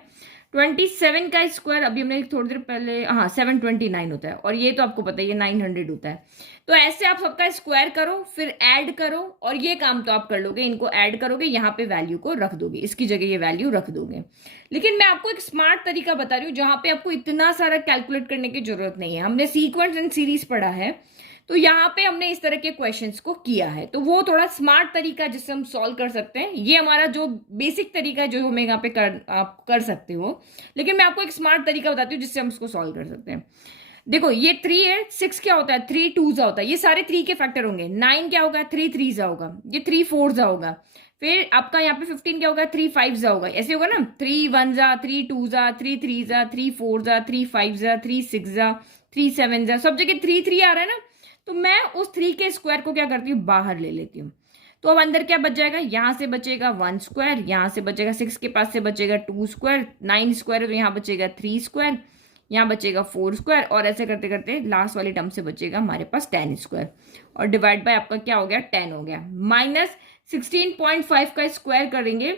27 का स्क्वायर अभी हमने थोड़ी देर पहले, हाँ 729 होता है, और ये तो आपको पता है ये 900 होता है। तो ऐसे आप सबका स्क्वायर करो फिर ऐड करो, और ये काम तो आप कर लोगे, इनको ऐड करोगे, यहाँ पे वैल्यू को रख दोगे, इसकी जगह ये वैल्यू रख दोगे। लेकिन मैं आपको एक स्मार्ट तरीका बता रही हूँ जहां पे आपको इतना सारा कैलकुलेट करने की जरूरत नहीं है। हमने सीक्वेंस एंड सीरीज पढ़ा है, तो यहाँ पे हमने इस तरह के क्वेश्चंस को किया है, तो वो थोड़ा स्मार्ट तरीका जिससे हम सॉल्व कर सकते हैं। ये हमारा जो बेसिक तरीका है जो हमें यहाँ पे आप कर सकते हो, लेकिन मैं आपको एक स्मार्ट तरीका बताती हूँ जिससे हम इसको सॉल्व कर सकते हैं। देखो ये 3 है, 6 क्या होता है, 3 2 होता है, ये सारे 3 के फैक्टर होंगे। 9 क्या होगा, 3 3 होगा, ये 3 4 होगा, फिर आपका यहाँ पे 15 क्या होगा, 3 5 होगा, ऐसे होगा ना, 3 1 3 2 3 3 3 4 3 5 3 6 3 7 सब जगह 3 3 आ रहा है ना। तो मैं उस 3 के स्क्वायर को क्या करती हूँ, बाहर ले लेती हूँ। तो अब अंदर क्या बच जाएगा, यहाँ से बचेगा 1 स्क्वायर, यहाँ से बचेगा 6 के पास से बचेगा 2 स्क्वायर, 9 स्क्वायर है तो यहाँ बचेगा 3 स्क्वायर, यहाँ बचेगा 4 स्क्वायर, और ऐसे करते करते लास्ट वाली टर्म से बचेगा हमारे पास 10 स्क्वायर, और डिवाइड बाय आपका क्या हो गया, 10 हो गया। माइनस 16.5 का स्क्वायर करेंगे,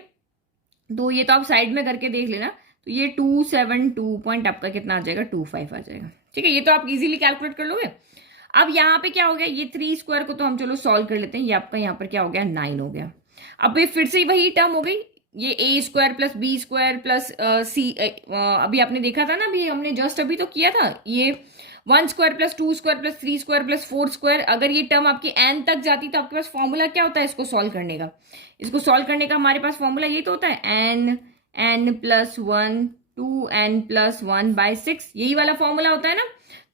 तो ये तो आप साइड में करके देख लेना, तो ये 272 पॉइंट आपका कितना आ जाएगा, 25 आ जाएगा। ठीक है, ये तो आप इजीली कैलकुलेट कर लोगे। अब यहाँ पे क्या हो गया, ये 3 स्क्वायर को तो हम चलो सॉल्व कर लेते हैं, ये आपका यहाँ पर क्या हो गया, 9 हो गया। अब ये फिर से वही टर्म हो गई, ये a square plus b square plus c, अभी आपने देखा था ना, अभी हमने जस्ट अभी तो किया था, ये 1 square plus 2 square plus 3 square plus 4 square. अगर ये टर्म आपकी n तक जाती तो आपके पास फॉर्मूला क्या होता है इसको सॉल्व करने का, इसको सॉल्व करने का हमारे पास फॉर्मूला ये तो होता है n+1 2n+1/6, यही वाला फॉर्मूला होता है ना।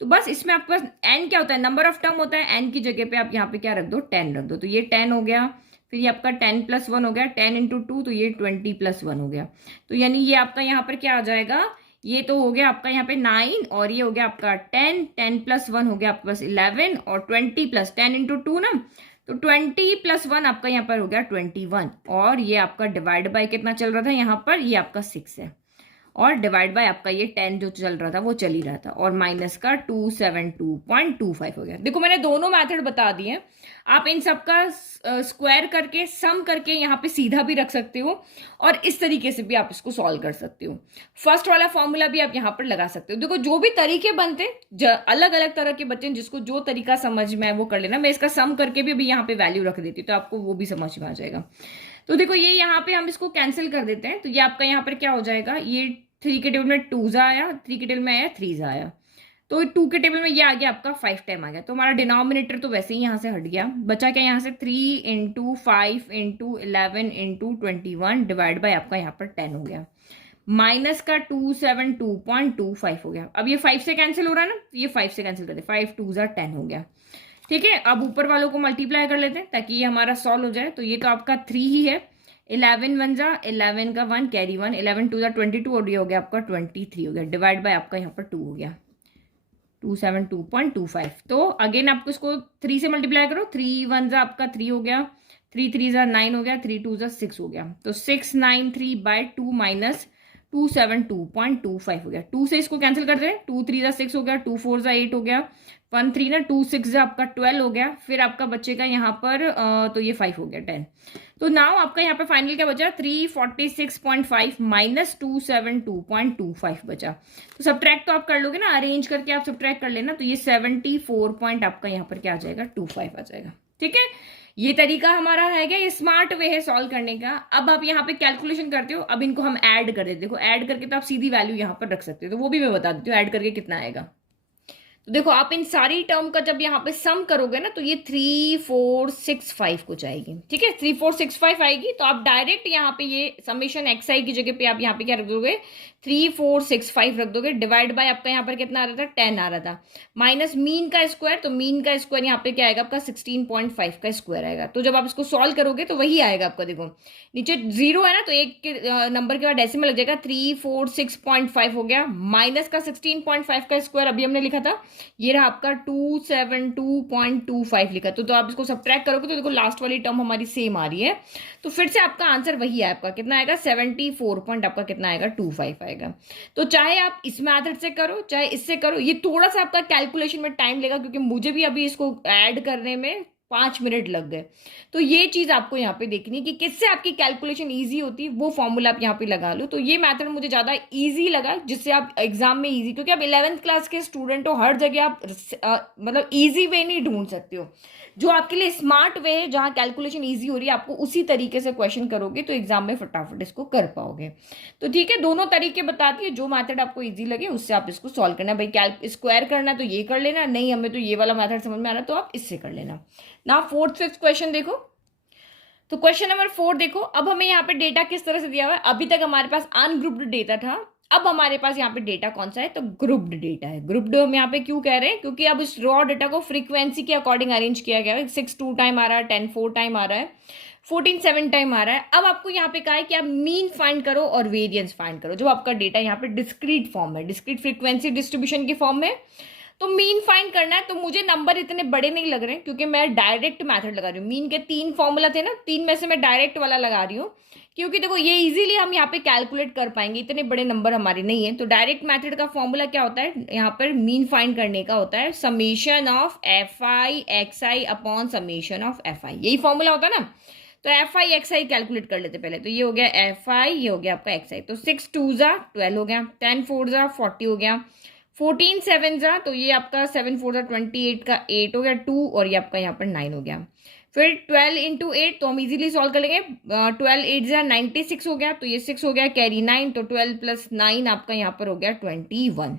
तो बस इसमें आपके पास n क्या होता है, नंबर ऑफ टर्म होता है, n की जगह पे आप यहाँ पे क्या रख दो, 10 रख दो, तो ये 10 हो गया। फिर ये आपका 10+1 हो गया, 10 × 2 तो ये 20+1 हो गया। तो यानी ये आपका यहाँ पर क्या आ जाएगा, ये तो हो गया आपका यहाँ पे 9 और ये हो गया आपका 10, 10+1 हो गया आपके पास 11 और 20+10 × 2 ना, तो 20+1 आपका यहाँ पर हो गया 21। और ये आपका डिवाइड बाय कितना चल रहा था यहाँ पर, ये आपका 6 है, और डिवाइड बाय आपका ये 10 जो चल रहा था वो चल ही रहा था, और माइनस का 272.25 हो गया। देखो मैंने दोनों मेथड बता दिए हैं, आप इन सबका स्क्वायर करके सम करके यहाँ पे सीधा भी रख सकते हो, और इस तरीके से भी आप इसको सॉल्व कर सकते हो। फर्स्ट वाला फॉर्मूला भी आप यहाँ पर लगा सकते हो। देखो जो भी तरीके बनते, अलग अलग तरह के बच्चे जिसको जो तरीका समझ में है वो कर लेना। मैं इसका सम करके भी अभी यहाँ पे वैल्यू रख देती हूँ, तो आपको वो भी समझ में आ जाएगा। तो देखो ये यहाँ पे हम इसको कैंसिल कर देते हैं, तो ये आपका यहाँ पर क्या हो जाएगा, ये 3 के टेबल में 2 आया, 3 के टेबल में आया 3 आया, तो 2 के टेबल में ये आ गया आपका 5 टाइम आ गया। तो हमारा डिनोमिनेटर तो वैसे ही यहाँ से हट गया, बचा क्या यहाँ से 3 × 5 × 11 × 21 डिवाइड बाय आपका यहाँ पर 10 हो गया, माइनस का 272.25 हो गया। अब ये 5 से कैंसिल हो रहा है ना, ये 5 से कैंसिल कर दे, 5 2 10 हो गया। ठीक है, अब ऊपर वालों को मल्टीप्लाई कर लेते हैं ताकि ये हमारा सॉल्व हो जाए। तो ये तो आपका 3 ही है, 11 1 11 का 1 कैरी 1, 11 2 22 और ये हो गया आपका 23 हो गया, डिवाइड बाय आपका यहाँ पर 2 हो गया, 272.25। तो अगेन आपको इसको 3 से मल्टीप्लाई करो, 3 1 आपका 3 हो गया, 3 3 9 हो गया, 3 2 6 हो गया, तो 693/2 माइनस 272.25 हो गया। 2 से इसको कैंसिल कर रहे हैं, 2 3 6 हो गया, 2 4 8 हो गया, 1 3 ना 2 6 आपका 12 हो गया, फिर आपका बचेगा यहाँ पर तो ये 5 हो गया 10। तो नाउ आपका यहाँ पर फाइनल क्या बचा, 346.5 माइनस 272.25 बचा। तो सब्ट्रैक्ट तो आप कर लोगे ना, अरेंज करके आप सब्ट्रैक्ट कर लेना, तो ये 74 पॉइंट आपका यहाँ पर क्या आ जाएगा, 25 आ जाएगा। ठीक है, ये तरीका हमारा है क्या, ये स्मार्ट वे है सॉल्व करने का। अब आप यहाँ पे कैलकुलेशन करते हो, अब इनको हम ऐड कर देते, देखो ऐड करके तो आप सीधी वैल्यू यहाँ पर रख सकते हो, तो वो भी मैं बता देती हूँ ऐड करके कितना आएगा। तो देखो आप इन सारी टर्म का जब यहाँ पे सम करोगे ना, तो ये 3465 कुछ आएगी। ठीक है, 3465 आएगी, तो आप डायरेक्ट यहाँ पे ये समेशन xi की जगह पे आप यहाँ पे क्या रख दोगे, 3465 रख दोगे, डिवाइड बाय आपका यहाँ पर कितना आ रहा था, 10 आ रहा था, माइनस मीन का स्क्वायर, तो मीन का स्क्वायर यहाँ पे क्या आएगा आपका 16.5 का स्क्वायर आएगा। तो जब आप इसको सॉल्व करोगे तो वही आएगा आपका, देखो नीचे 0 है ना, तो एक के नंबर के बाद डेसिमल लग जाएगा, 346.5 हो गया, माइनस का 16.5 का स्क्वायर अभी हमने लिखा था, ये रहा आपका 272.25 लिखा। तो आप इसको सब्ट्रैक्ट करोगे तो देखो लास्ट वाली टर्म हमारी सेम आ रही है, तो फिर से आपका आंसर वही है, आपका कितना आएगा, 74 पॉइंट आपका कितना आएगा, 25 आएगा। तो चाहे आप इस मेथड से करो चाहे इससे करो, ये थोड़ा सा आपका कैलकुलेशन में टाइम लेगा, क्योंकि मुझे भी अभी इसको ऐड करने में 5 मिनट लग गए। तो ये चीज आपको यहाँ पे देखनी है कि किससे आपकी कैलकुलेशन इजी होती है, वो फॉर्मूला आप यहाँ पे लगा लो। तो ये मेथड मुझे ज्यादा इजी लगा, जिससे आप एग्जाम में इजी, क्योंकि आप 11th क्लास के स्टूडेंट हो, हर जगह आप मतलब इजी वे नहीं ढूंढ सकते हो। जो आपके लिए स्मार्ट वे है, जहाँ कैलकुलेशन इजी हो रही है, आपको उसी तरीके से क्वेश्चन करोगे तो एग्जाम में फटाफट इसको कर पाओगे। तो ठीक है, दोनों तरीके बताती है, जो मेथड आपको इजी लगे उससे आप इसको सॉल्व करना। भाई स्क्वायर करना तो ये कर लेना, नहीं हमें तो ये वाला मेथड समझ में आ रहा तो आप इससे कर लेना। ना 4th 5th क्वेश्चन देखो, तो क्वेश्चन नंबर 4 देखो। अब हमें यहाँ पे डेटा किस तरह से दिया हुआ है, अभी तक हमारे पास अनग्रुप्ड डेटा था, अब हमारे पास यहाँ पे डेटा कौन सा है, तो ग्रुप्ड डेटा है। ग्रुप्ड हम यहाँ पे क्यों कह रहे हैं, क्योंकि अब इस रॉ डेटा को फ्रीक्वेंसी के अकॉर्डिंग अरेंज किया गया है। 6 2 टाइम आ रहा है, 10 4 टाइम आ रहा है, 14 7 टाइम आ रहा है। अब आपको यहाँ पे कहा है कि आप मीन फाइंड करो और वेरिएंस फाइंड करो, जो आपका डेटा यहाँ पे डिस्क्रीट फॉर्म है, डिस्क्रीट फ्रीक्वेंसी डिस्ट्रीब्यूशन के फॉर्म में। तो मीन फाइंड करना है, तो मुझे नंबर इतने बड़े नहीं लग रहे हैं, क्योंकि मैं डायरेक्ट मेथड लगा रही हूँ। मीन के 3 फॉर्मूला थे ना, 3 में से मैं डायरेक्ट वाला लगा रही हूँ, क्योंकि देखो ये इजीली हम यहाँ पे कैलकुलेट कर पाएंगे, इतने बड़े नंबर हमारे नहीं है। तो डायरेक्ट मेथड का फॉर्मूला क्या होता है, यहाँ पर मीन फाइंड करने का होता है summation of fi xi upon summation of fi, यही फॉर्मूला होता है ना। तो fi xi कैलकुलेट कर लेते पहले। तो ये हो गया fi, ये हो गया आपका xi, तो 6 2 12 हो गया, 10 4 40 हो गया, 14 7 तो ये आपका 7 4 28 का 8 हो गया 2, और ये आपका यहाँ पर 9 हो गया। फिर 12 × 8 तो हम इजीली सॉल्व कर लेंगे, 12 8 96 हो गया, तो ये 6 हो गया कैरी 9, तो 12 + 9 आपका यहाँ पर हो गया 21।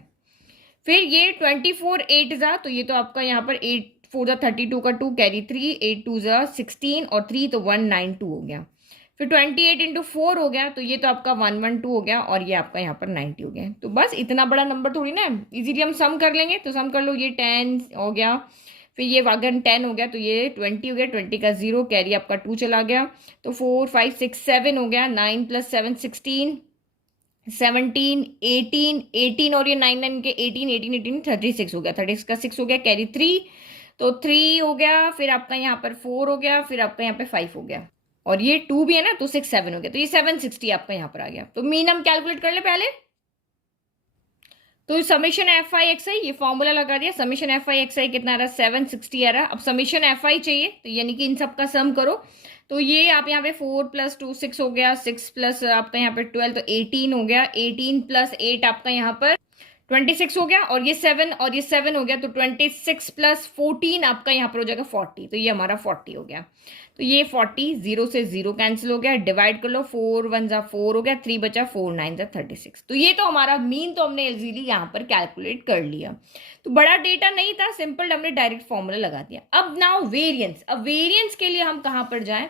फिर ये 24 8 तो ये तो आपका यहाँ पर 8 4 32 का 2 कैरी 3, 8 2 16 और 3 तो 192 हो गया। फिर 28 इंटू 4 हो गया, तो ये तो आपका 112 हो गया, और ये आपका यहाँ पर 90 हो गया। तो बस इतना बड़ा नंबर थोड़ी ना, इजीली हम सम कर लेंगे। तो सम कर लो, ये 10 हो गया, फिर ये अगर 10 हो गया तो ये 20 हो गया, 20 का 0, कैरी आपका 2 चला गया, तो 4 5 6 7 हो गया, 9 + 7 16, 17 18 18, और ये 9 9 के 18 18 18 36 हो गया, 36 का 6 हो गया, कैरी 3, तो 3 हो गया, फिर आपका यहाँ पर 4 हो गया, फिर आपका यहाँ पे 5 हो गया, और ये 2 भी है ना, तो 6 7 हो गया, तो ये 760 आपका यहाँ पर आ गया। तो मीन हम कैलकुलेट कर ले पहले। तो समीशन एफ आई एक्स आई, ये फॉर्मूला लगा दिया, समीशन एफ आई एक्स आई कितना आ रहा है, 760 आ रहा है। अब समीशन एफ आई चाहिए, तो यानी कि इन सब का सम करो। तो ये आप यहाँ पे 4 + 2 6 हो गया, 6 प्लस आपका यहाँ पे 12, तो 18 हो गया, 18 + 8 आपका यहाँ पर 26 हो गया, और ये 7 हो गया, तो 26 + 14 आपका यहाँ पर हो जाएगा 40, तो ये हमारा 40 हो गया। तो ये 40, 0 से 0 कैंसिल हो गया, डिवाइड कर लो, 4 1 = 4 हो गया, 3 बचा, 4 9 = 36। तो ये तो हमारा मीन तो हमने इजीली यहाँ पर कैलकुलेट कर लिया। तो बड़ा डेटा नहीं था, सिंपल हमने डायरेक्ट फॉर्मूला लगा दिया। अब नाउ वेरिएंस, अब वेरिएंस के लिए हम कहाँ पर जाएं?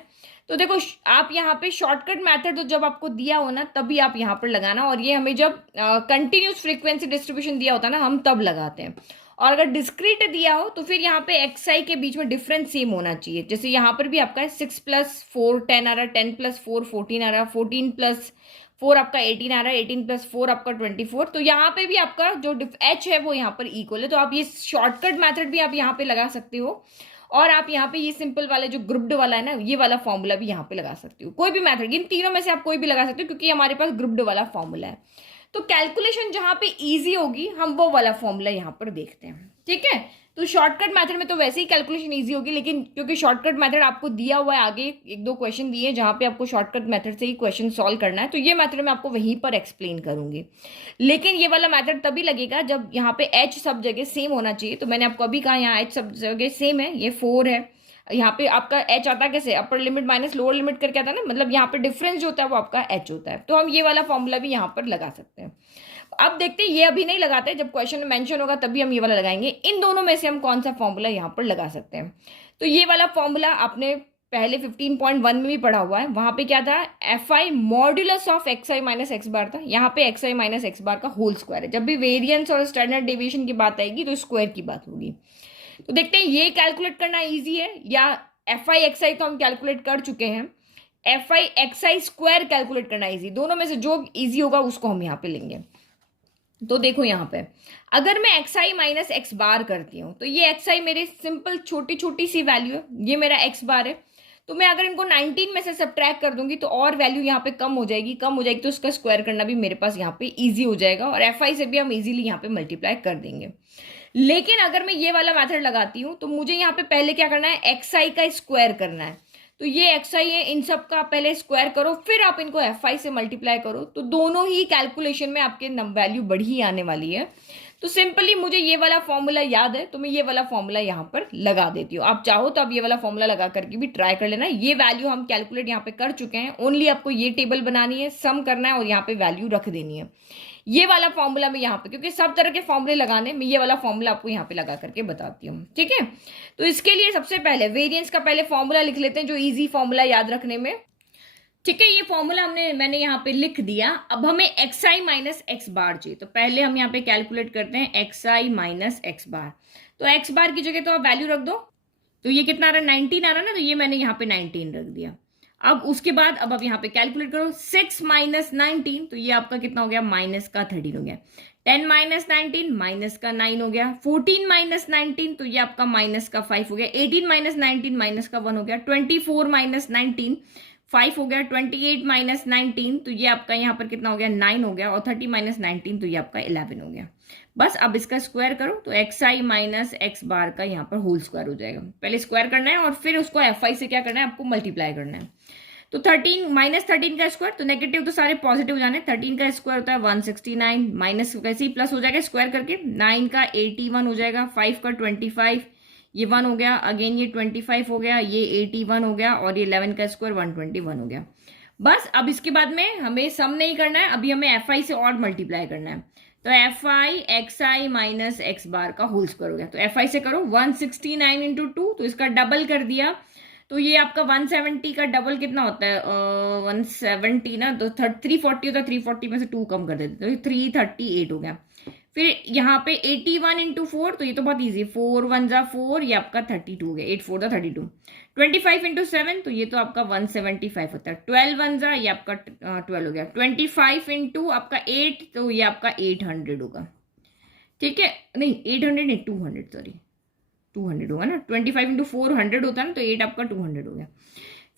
तो देखो आप यहाँ पे शॉर्टकट मेथड तो जब आपको दिया हो ना तभी आप यहाँ पर लगाना, और ये हमें जब कंटिन्यूस फ्रीक्वेंसी डिस्ट्रीब्यूशन दिया होता है ना, हम तब लगाते हैं। और अगर डिस्क्रीट दिया हो तो फिर यहाँ पे एक्स आई के बीच में डिफरेंस सेम होना चाहिए। जैसे यहाँ पर भी आपका 6 + 4 10 आ रहा है, 10 + 4 14 आ रहा है, 14 + 4 आपका 18 आ रहा है, 18 + 4 आपका 24। तो यहाँ पे भी आपका जो एच है वो यहाँ पर इक्वल है। तो आप ये शॉर्टकट मैथड भी आप यहाँ पे लगा सकते हो, और आप यहाँ पे ये सिंपल वाले जो ग्रुप्ड वाला है ना, ये वाला फॉर्मूला भी यहाँ पे लगा सकते हो। कोई भी मैथड, इन तीनों में से आप कोई भी लगा सकते हो, क्योंकि हमारे पास ग्रुप्ड वाला फॉर्मूला है। तो कैलकुलेशन जहां पे इजी होगी हम वो वाला फॉर्मूला यहां पर देखते हैं, ठीक है। तो शॉर्टकट मेथड में तो वैसे ही कैलकुलेशन इजी होगी, लेकिन क्योंकि शॉर्टकट मेथड आपको दिया हुआ है, आगे 1 2 क्वेश्चन दिए जहां पे आपको शॉर्टकट मेथड से ही क्वेश्चन सॉल्व करना है, तो ये मेथड मैं आपको वहीं पर एक्सप्लेन करूंगी। लेकिन ये वाला मेथड तभी लगेगा जब यहाँ पे एच सब जगह सेम होना चाहिए। तो मैंने आपको अभी कहा यहाँ एच सब जगह सेम है, ये 4 है, यहाँ पे आपका एच आता कैसे, upper limit minus lower limit करके आता है ना, मतलब यहाँ पे डिफरेंस जो होता है वो आपका एच होता है। तो हम ये वाला फॉर्मूला भी यहाँ पर लगा सकते हैं। अब देखते हैं, ये अभी नहीं लगाते, जब क्वेश्चन में मेंशन होगा तभी हम ये वाला लगाएंगे। इन दोनों में से हम कौन सा फॉर्मूला यहाँ पर लगा सकते हैं? तो ये वाला फॉर्मूला आपने पहले 15.1 में भी पढ़ा हुआ है। वहां पे क्या था, f i modulus of x i minus x bar था। यहाँ पे x i minus x bar का होल स्क्वायर है। जब भी वेरिएंस और स्टैंडर्ड डेविएशन की बात आएगी तो स्क्वायर की बात होगी। तो देखते हैं ये कैलकुलेट करना ईजी है, या एफ आई एक्स आई तो हम कैलकुलेट कर चुके हैं, F i x I square calculate करना ईजी। दोनों में से जो ईजी होगा उसको हम यहाँ पे लेंगे। तो देखो यहाँ पे अगर मैं एक्स आई माइनस एक्स बार करती हूँ, तो ये एक्स आई मेरे सिंपल छोटी छोटी सी वैल्यू है, ये मेरा एक्स बार है। तो मैं अगर इनको 19 में से सब्ट्रैक्ट कर दूंगी तो और वैल्यू यहाँ पे कम हो जाएगी, तो उसका स्क्वायर करना भी मेरे पास यहाँ पे इजी हो जाएगा, और एफ आई से भी हम इजीली यहाँ पे मल्टीप्लाई कर देंगे। लेकिन अगर मैं ये वाला मेथड लगाती हूँ तो मुझे यहाँ पे पहले क्या करना है, एक्स आई का स्क्वायर करना है। तो ये एक्स आई है, इन सब का पहले स्क्वायर करो, फिर आप इनको एफ आई से मल्टीप्लाई करो, तो दोनों ही कैलकुलेशन में आपके वैल्यू बढ़ी आने वाली है। तो सिंपली मुझे ये वाला फॉर्मूला याद है, तो मैं ये वाला फॉर्मूला यहाँ पर लगा देती हूँ। आप चाहो तो आप ये वाला फॉर्मूला लगा करके भी ट्राई कर लेना। ये वैल्यू हम कैलकुलेट यहाँ पे कर चुके हैं, ओनली आपको ये टेबल बनानी है, सम करना है और यहाँ पे वैल्यू रख देनी है। ये वाला फॉर्मूला मैं यहाँ पे, क्योंकि सब तरह के फॉर्मूले लगाने में ये वाला फॉर्मूला आपको यहाँ पे लगा करके बताती हूँ, ठीक है। तो इसके लिए सबसे पहले वेरिएंस का पहले फॉर्मूला लिख लेते हैं, जो इजी फॉर्मूला याद रखने में, ठीक है। ये फॉर्मूला मैंने यहाँ पे लिख दिया। अब हमें एक्स आई माइनस एक्स बार चाहिए, तो पहले हम यहाँ पे कैलकुलेट करते हैं एक्स आई माइनस एक्स बार। तो एक्स बार की जगह तो आप वैल्यू रख दो। तो ये कितना आ रहा है, 19 आ रहा है ना, तो ये मैंने यहाँ पे 19 रख दिया। अब उसके बाद अब आप यहाँ पे कैलकुलेट करो, 6 - 19, तो ये आपका कितना हो गया, माइनस का 13 हो गया। 10 - 19 माइनस का 9 हो गया। 14 - 19 तो ये आपका माइनस का 5 हो गया। 18 - 19 माइनस का 1 हो गया। 24 - 19 5 हो गया। 28 - 19 तो ये आपका यहाँ पर कितना हो गया, 9 हो गया। और 30 - 19 तो ये आपका 11 हो गया। बस अब इसका स्क्वायर करो, तो x i minus x bar का यहाँ पर होल स्क्वायर हो जाएगा। पहले स्क्वायर करना है और फिर उसको एफ आई से क्या करना है, आपको मल्टीप्लाई करना है। तो 13 - 13 का स्क्वायर, तो नेगेटिव तो सारे पॉजिटिव जाने। 13 का स्क्वायर होता है 169, माइनस कैसे ही प्लस हो जाएगा स्क्वायर करके। 9 का 81 हो जाएगा। 5 का 25, ये 1 हो गया। अगेन ये 25 हो गया, ये 81 हो गया, और ये 11 का स्क्वायर 121 हो गया। बस अब इसके बाद में हमें सम नहीं करना है, अभी हमें एफ आई से और मल्टीप्लाई करना है। तो f i x i minus x bar का होल स्क्वायर हो गया। तो एफ आई से करो 169 × 2, तो इसका डबल कर दिया तो ये आपका 170 का डबल कितना होता है, 170 ना, तो 340 होता है, 340 में से 2 कम कर देते, तो 338 हो गया। फिर यहाँ पे 81 इंटू 4, तो ये तो बहुत ईजी, 4 1 जा 4, ये आपका 32 हो गया, 8 4 जा 32। 25 इंटू 7, तो ये तो आपका 175 होता है। 12 1 जा, ये आपका 12 हो गया। 25 इंटू आपका 8, तो ये आपका 800 होगा, ठीक है, नहीं 800 नहीं 200, सॉरी 200 होगा ना, 25 इंटू 400 होता है ना, तो 8 आपका 200 हो गया।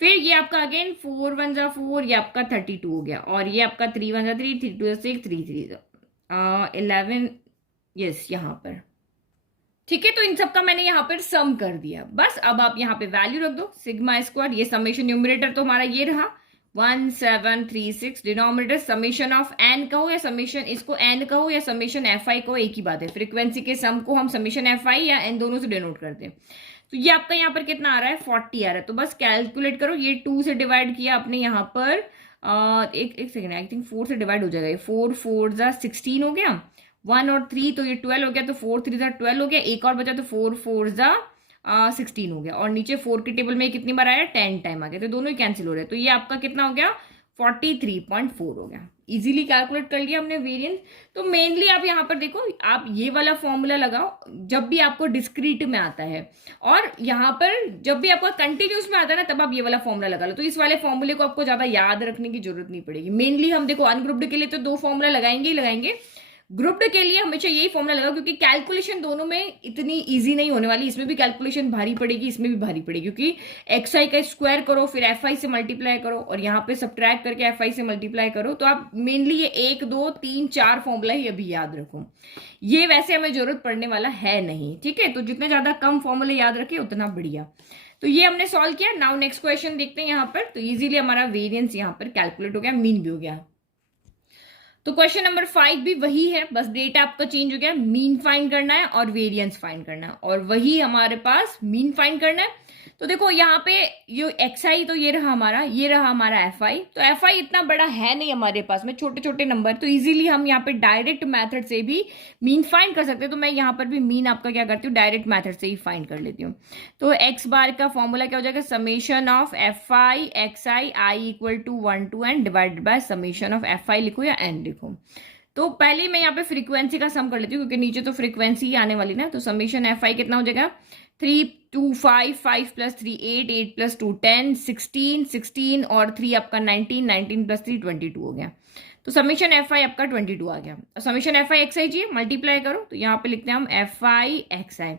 फिर ये आपका अगेन 4 1 जा 4, ये आपका 32 हो गया, और ये आपका 3 1 जा 3, 3 2 जा 6, 3 3 जा 11, यस यहाँ पर, ठीक है। तो इन सब का मैंने यहाँ पर सम कर दिया, बस अब आप यहाँ पे वैल्यू रख दो सिग्मा स्क्वायर। ये समेशन न्यूमरेटर तो हमारा ये रहा 1736, डिनोमिनेटर समेशन ऑफ एन कहो या समेशन इसको एन कहो या समेशन एफ आई कहो, एक ही बात है। फ्रीक्वेंसी के सम को हम समेशन एफ आई या एन दोनों से डिनोट करते हैं। तो ये आपका यहाँ पर कितना आ रहा है, 40 आ रहा है। तो बस कैलकुलेट करो, ये 2 से डिवाइड किया आपने यहाँ पर, एक सेकेंड, आई थिंक 4 से डिवाइड हो जाएगा। ये 4 4 जा 16 हो गया, 1 और 3 तो ये 12 हो गया, तो 4 3 जा 12 हो गया, एक और बचा तो 4 4 जा 16 हो गया, और नीचे 4 के टेबल में कितनी बार आया, 10 टाइम आ गया, तो दोनों ही कैंसिल हो रहे हैं। तो ये आपका कितना हो गया, 43.4 हो गया। इजीली कैलकुलेट कर लिया हमने वेरिएंस। तो मेनली आप यहाँ पर देखो, आप ये वाला फॉर्मूला लगाओ जब भी आपको डिस्क्रीट में आता है, और यहाँ पर जब भी आपको कंटिन्यूस में आता है ना, तब आप ये वाला फॉर्मूला लगा लो। तो इस वाले फॉर्मूले को आपको ज्यादा याद रखने की जरूरत नहीं पड़ेगी। मेनली हम देखो अनग्रुप्ड के लिए तो 2 फॉर्मूला लगाएंगे ही लगाएंगे, ग्रुप्ड के लिए हमेशा यही फॉर्मूला लगाओ, क्योंकि कैलकुलेशन दोनों में इतनी इजी नहीं होने वाली। इसमें भी कैलकुलेशन भारी पड़ेगी, इसमें भी भारी पड़ेगी, क्योंकि एक्स आई का स्क्वायर करो, फिर एफ आई से मल्टीप्लाई करो, और यहाँ पे सब्ट्रैक्ट करके एफ आई से मल्टीप्लाई करो। तो आप मेनली ये 1 2 3 4 फॉर्मूला ही अभी याद रखो, ये वैसे हमें जरूरत पड़ने वाला है नहीं, ठीक है। तो जितने ज्यादा कम फॉर्मूले याद रखे उतना बढ़िया। तो ये हमने सॉल्व किया। नाउ नेक्स्ट क्वेश्चन देखते हैं यहाँ पर। तो इजीली हमारा वेरियंस यहाँ पर कैलकुलेट हो गया, मीन भी हो गया। तो क्वेश्चन नंबर 5 भी वही है, बस डेटा आपका चेंज हो गया। मीन फाइंड करना है और वेरिएंस फाइंड करना है, और वही हमारे पास मीन फाइंड करना है। तो देखो यहाँ पे ये एक्स आई, तो ये रहा हमारा, ये रहा हमारा एफ आई। तो एफ आई इतना बड़ा है नहीं हमारे पास में, छोटे छोटे नंबर, तो इजीली हम यहाँ पे डायरेक्ट मेथड से भी मीन फाइंड कर सकते हैं। तो मैं यहाँ पर भी मीन आपका क्या करती हूँ, डायरेक्ट मेथड से ही फाइंड कर लेती हूँ। तो एक्स बार का फॉर्मूला क्या हो जाएगा, summation of f i x i i equal to 1 to n divided by summation of f i लिखो या एन लिखो। तो पहले मैं यहाँ पे फ्रीक्वेंसी का सम कर लेती हूँ, क्योंकि नीचे तो फ्रीक्वेंसी ही आने वाली ना। तो समेशन एफ आई कितना हो जाएगा, 3 2 5 5 प्लस 3 8 8 प्लस 2 10 16 16 और 3 आपका 19 19 प्लस 3 22 हो गया। तो समेशन एफ आई आपका 22 आ गया। और समेशन एफ आई एक्स आई चाहिए, मल्टीप्लाई करो, तो यहाँ पे लिखते हैं हम एफ आई एक्स आई।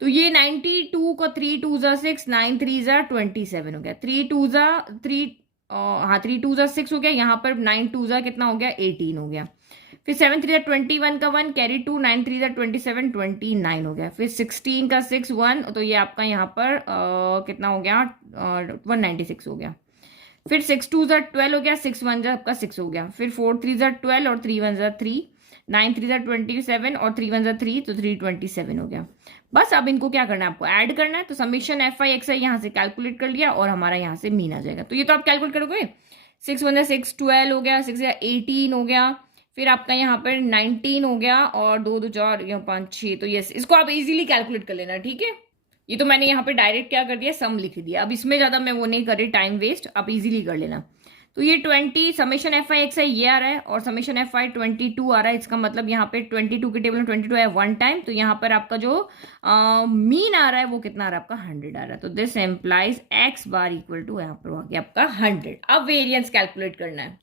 तो ये 92 को 3 2 जा 6 9 3 जा 27 हो गया, 3 2 जा 3 हाँ 3 2 जा 6 हो गया, यहाँ पर 9 2 जा कितना हो गया, 18 हो गया। फिर 7 3 जा 21 का 1 कैरी 2, 9 3 जा 27 29 हो गया। फिर 16 का 6 1, तो ये आपका यहाँ पर कितना हो गया, 196 हो गया। फिर 6 2 जा 12 हो गया, 6 1 जा आपका 6 हो गया। फिर 4 3 जा 12 और 3 1 जा 3, 9 3 जा 27 और 3 1 जा 3, तो 327 हो गया। बस अब इनको क्या करना है, आपको ऐड करना है। तो समेशन एफ आई एक्स आई यहाँ से कैलकुलेट कर लिया, और हमारा यहाँ से मीन आ जाएगा। तो ये तो आप कैलकुलेट करोगे, 6 1 जा 6 12 हो गया, 6 जा 18 हो गया, फिर आपका यहाँ पर 19 हो गया, और 2 2 4 5 6, तो यस इसको आप इजीली कैलकुलेट कर लेना, ठीक है। ये तो मैंने यहाँ पे डायरेक्ट क्या कर दिया, सम लिख दिया। अब इसमें ज्यादा मैं वो नहीं कर रही, टाइम वेस्ट, आप इजीली कर लेना। तो ये 20 समेशन एफ आई एक्स आई ये आ रहा है, और समेशन एफ आई 22 आ रहा है। इसका मतलब यहाँ पे 22 के टेबल में 22 है 1 टाइम, तो यहाँ पर आपका जो मीन आ रहा है वो कितना आ रहा है, आपका 100 आ रहा है। तो this implies x bar equal to यहाँ पर आ गया आपका 100। अब वेरियंस कैलकुलेट करना है।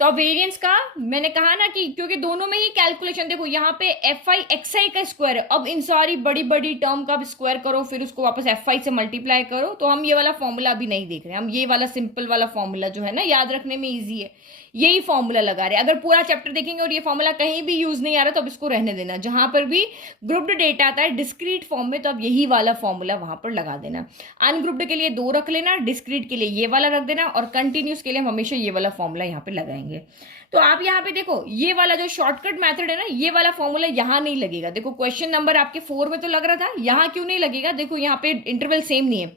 तो अब वेरिएंस का मैंने कहा ना कि क्योंकि दोनों में ही कैलकुलेशन, देखो यहाँ पे एफ आई एक्स आई का स्क्वायर है, अब इन सारी बड़ी बड़ी टर्म का स्क्वायर करो, फिर उसको वापस एफ आई से मल्टीप्लाई करो। तो हम ये वाला फॉर्मूला अभी नहीं देख रहे हैं, हम ये वाला सिंपल वाला फॉर्मूला जो है ना, याद रखने में इजी है, यही फॉर्मूला लगा रहे हैं। अगर पूरा चैप्टर देखेंगे और ये फॉर्मूला कहीं भी यूज नहीं आ रहा तो अब इसको रहने देना। जहां पर भी ग्रुप्ड डेटा आता है डिस्क्रीट फॉर्म में, तो अब यही वाला फॉर्मूला वहां पर लगा देना। अनग्रुप्ड के लिए 2 रख लेना, डिस्क्रीट के लिए ये वाला रख देना, और कंटिन्यूस के लिए हम हमेशा ये वाला फॉर्मूला यहाँ पे लगाएंगे। तो आप यहाँ पे देखो, ये वाला जो शॉर्टकट मेथड है ना, ये वाला फॉर्मूला यहाँ नहीं लगेगा। देखो क्वेश्चन नंबर आपके 4 में तो लग रहा था, यहाँ क्यों नहीं लगेगा, देखो यहाँ पे इंटरवल सेम नहीं है।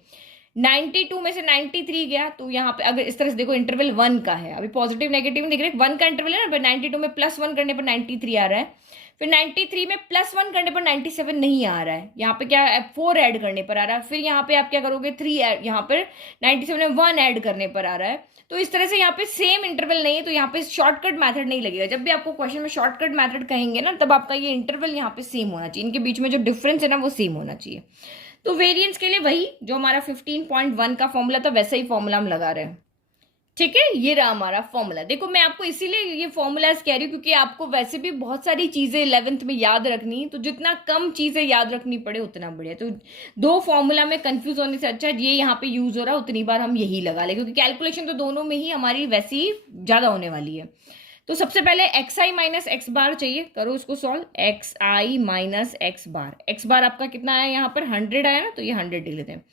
92 में से 93 गया, तो यहाँ पे अगर इस तरह से देखो इंटरवल 1 का है, अभी पॉजिटिव नेगेटिव में देख रहे हैं, 1 का इंटरवल है ना, 92 में +1 करने पर 93 आ रहा है, फिर 93 में +1 करने पर 97 नहीं आ रहा है, यहाँ पे क्या 4 ऐड करने पर आ रहा है, फिर यहाँ पे आप क्या करोगे 3 ऐड, यहाँ पर 97 में 1 ऐड करने पर आ रहा है। तो इस तरह से यहाँ पे सेम इंटरवल नहीं है, तो यहाँ पे शॉर्टकट मेथड नहीं लगेगा। जब भी आपको क्वेश्चन में शॉर्टकट मेथड कहेंगे ना, तब आपका ये इंटरवल यहाँ पे सेम होना चाहिए, इनके बीच में जो डिफरेंस है ना वो सेम होना चाहिए। तो वेरिएंस के लिए वही जो हमारा 15.1 का फॉर्मूला था वैसा ही फॉर्मूला हम लगा रहे हैं। ठीक है, ये रहा हमारा फॉर्मूला। देखो मैं आपको इसीलिए ये फॉर्मूलाज कह रही हूँ क्योंकि आपको वैसे भी बहुत सारी चीजें 11th में याद रखनी, तो जितना कम चीजें याद रखनी पड़े उतना बढ़िया। तो 2 फॉर्मूला में कंफ्यूज होने से अच्छा ये यहाँ पे यूज हो रहा है, उतनी बार हम यही लगा ले, क्योंकि कैलकुलेशन तो दोनों में ही हमारी वैसी ज्यादा होने वाली है। तो सबसे पहले xi माइनस एक्स बार चाहिए, करो इसको सॉल्व। xi माइनस एक्स बार आपका कितना आया, यहाँ पर 100 आया ना, तो ये 100 ले लेते हैं।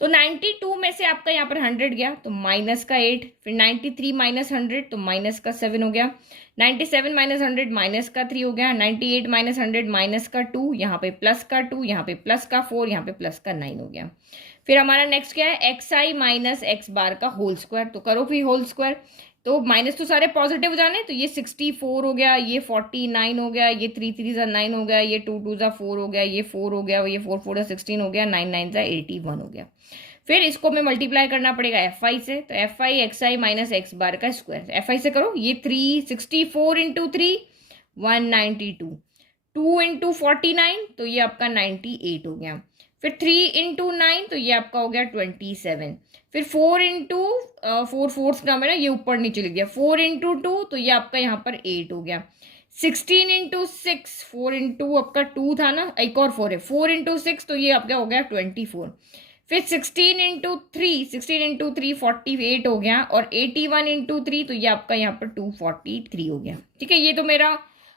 तो 92 में से आपका यहाँ पर 100 गया तो माइनस का 8, फिर 93 माइनस 100 तो माइनस का 7 हो गया, 97 माइनस 100 माइनस का 3 हो गया, 98 माइनस 100 माइनस का 2, यहाँ पे प्लस का 2, यहाँ पे प्लस का 4, यहाँ पे प्लस का 9 हो गया। फिर हमारा नेक्स्ट क्या है, xi माइनस एक्स बार का होल स्क्वायर, तो करो फिर होल स्क्वायर। तो माइनस तो सारे पॉजिटिव हो जाने, तो ये 64 हो गया, ये 49 हो गया, ये 3 3 9 हो गया, ये 2 2 4 हो गया, ये 4 हो गया, ये 4 4 16 हो गया, 9 9 81 हो गया। फिर इसको में मल्टीप्लाई करना पड़ेगा fi से, तो fi xi minus x bar का स्क्वायर, fi से करो, ये 364 इंटू 3 192, 2 इंटू 49 तो ये आपका 98 हो गया, फिर 3 इंटू 9 तो ये आपका हो गया 27, फिर 4 इंटू 4 फोर्थ टर्म है ना, ये ऊपर नीचे लिख दिया, 4 इंटू 2 तो ये आपका यहाँ पर 8 हो गया, 16 इंटू 6, 4 इंटू आपका 2 था ना, एक और 4 है, 4 इंटू 6 तो ये आपका हो गया 24, फिर 16 इंटू 3 48 हो गया, और 81 इंटू 3 तो ये आपका यहाँ पर 243 हो गया। ठीक है, ये तो मेरा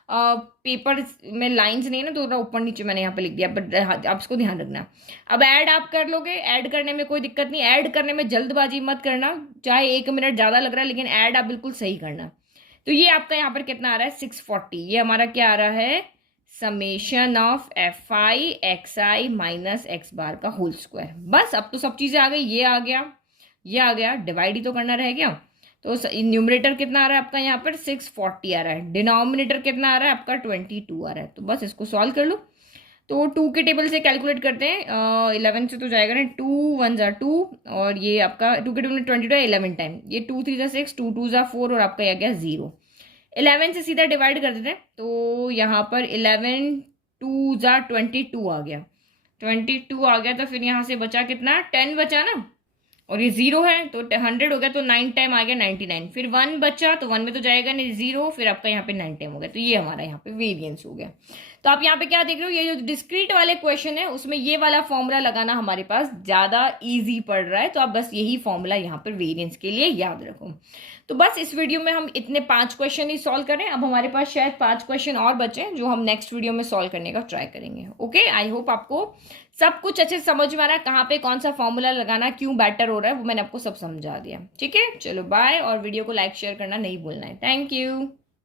पेपर में लाइंस नहीं है ना, तो थोड़ा ऊपर नीचे मैंने यहाँ पे लिख दिया, बट आप इसको ध्यान रखना। अब ऐड आप कर लोगे, ऐड करने में कोई दिक्कत नहीं, ऐड करने में जल्दबाजी मत करना, चाहे 1 मिनट ज़्यादा लग रहा है लेकिन ऐड आप बिल्कुल सही करना। तो ये आपका यहाँ पर कितना आ रहा है 640, ये हमारा क्या आ रहा है summation of fi xi minus x bar का होल स्क्वायर। बस अब तो सब चीज़ें आ गई, ये आ गया, ये आ गया, डिवाइड ही तो करना रह गया। तो न्यूमरेटर कितना आ रहा है आपका यहाँ पर 640 आ रहा है, डिनोमिनेटर कितना आ रहा है आपका 22 आ रहा है। तो बस इसको सॉल्व कर लो। तो 2 के टेबल से कैलकुलेट करते हैं, 11 से तो जाएगा ना, 2 1 ज़ा 2, और ये आपका 2 के टेबल में 22 है 11 टाइम, ये 2 3 ज़ा 6, 2 2 ज़ा 4, और आपका आ गया 0। 11 से सीधा डिवाइड कर देते हैं, तो यहाँ पर 11 2 ज़ा 22 आ गया, 22 आ गया, तो फिर यहाँ से बचा कितना 10 बचा ना, और ये 0 है तो 100 हो गया, तो 9 टाइम आ गया 99, फिर 1 बचा तो 1 में तो जाएगा नहीं 0, फिर आपका यहाँ पे 9 टाइम हो गया, तो ये हमारा यहाँ पे वेरिएंस हो गया। तो आप यहाँ पे क्या देख रहे हो, ये जो डिस्क्रीट वाले क्वेश्चन है उसमें ये वाला फॉर्मूला लगाना हमारे पास ज़्यादा ईजी पड़ रहा है, तो आप बस यही फॉर्मूला यहाँ पर वेरिएंस के लिए याद रखो। तो बस इस वीडियो में हम इतने 5 क्वेश्चन ही सॉल्व करें, अब हमारे पास शायद 5 क्वेश्चन और बचे जो हम नेक्स्ट वीडियो में सॉल्व करने का ट्राई करेंगे। ओके, आई होप आपको सब कुछ अच्छे से समझ में आ रहा है, कहाँ पे कौन सा फॉर्मूला लगाना, क्यों बेटर हो रहा है, वो मैंने आपको सब समझा दिया। ठीक है, चलो बाय, और वीडियो को लाइक शेयर करना नहीं भूलना है। Thank you.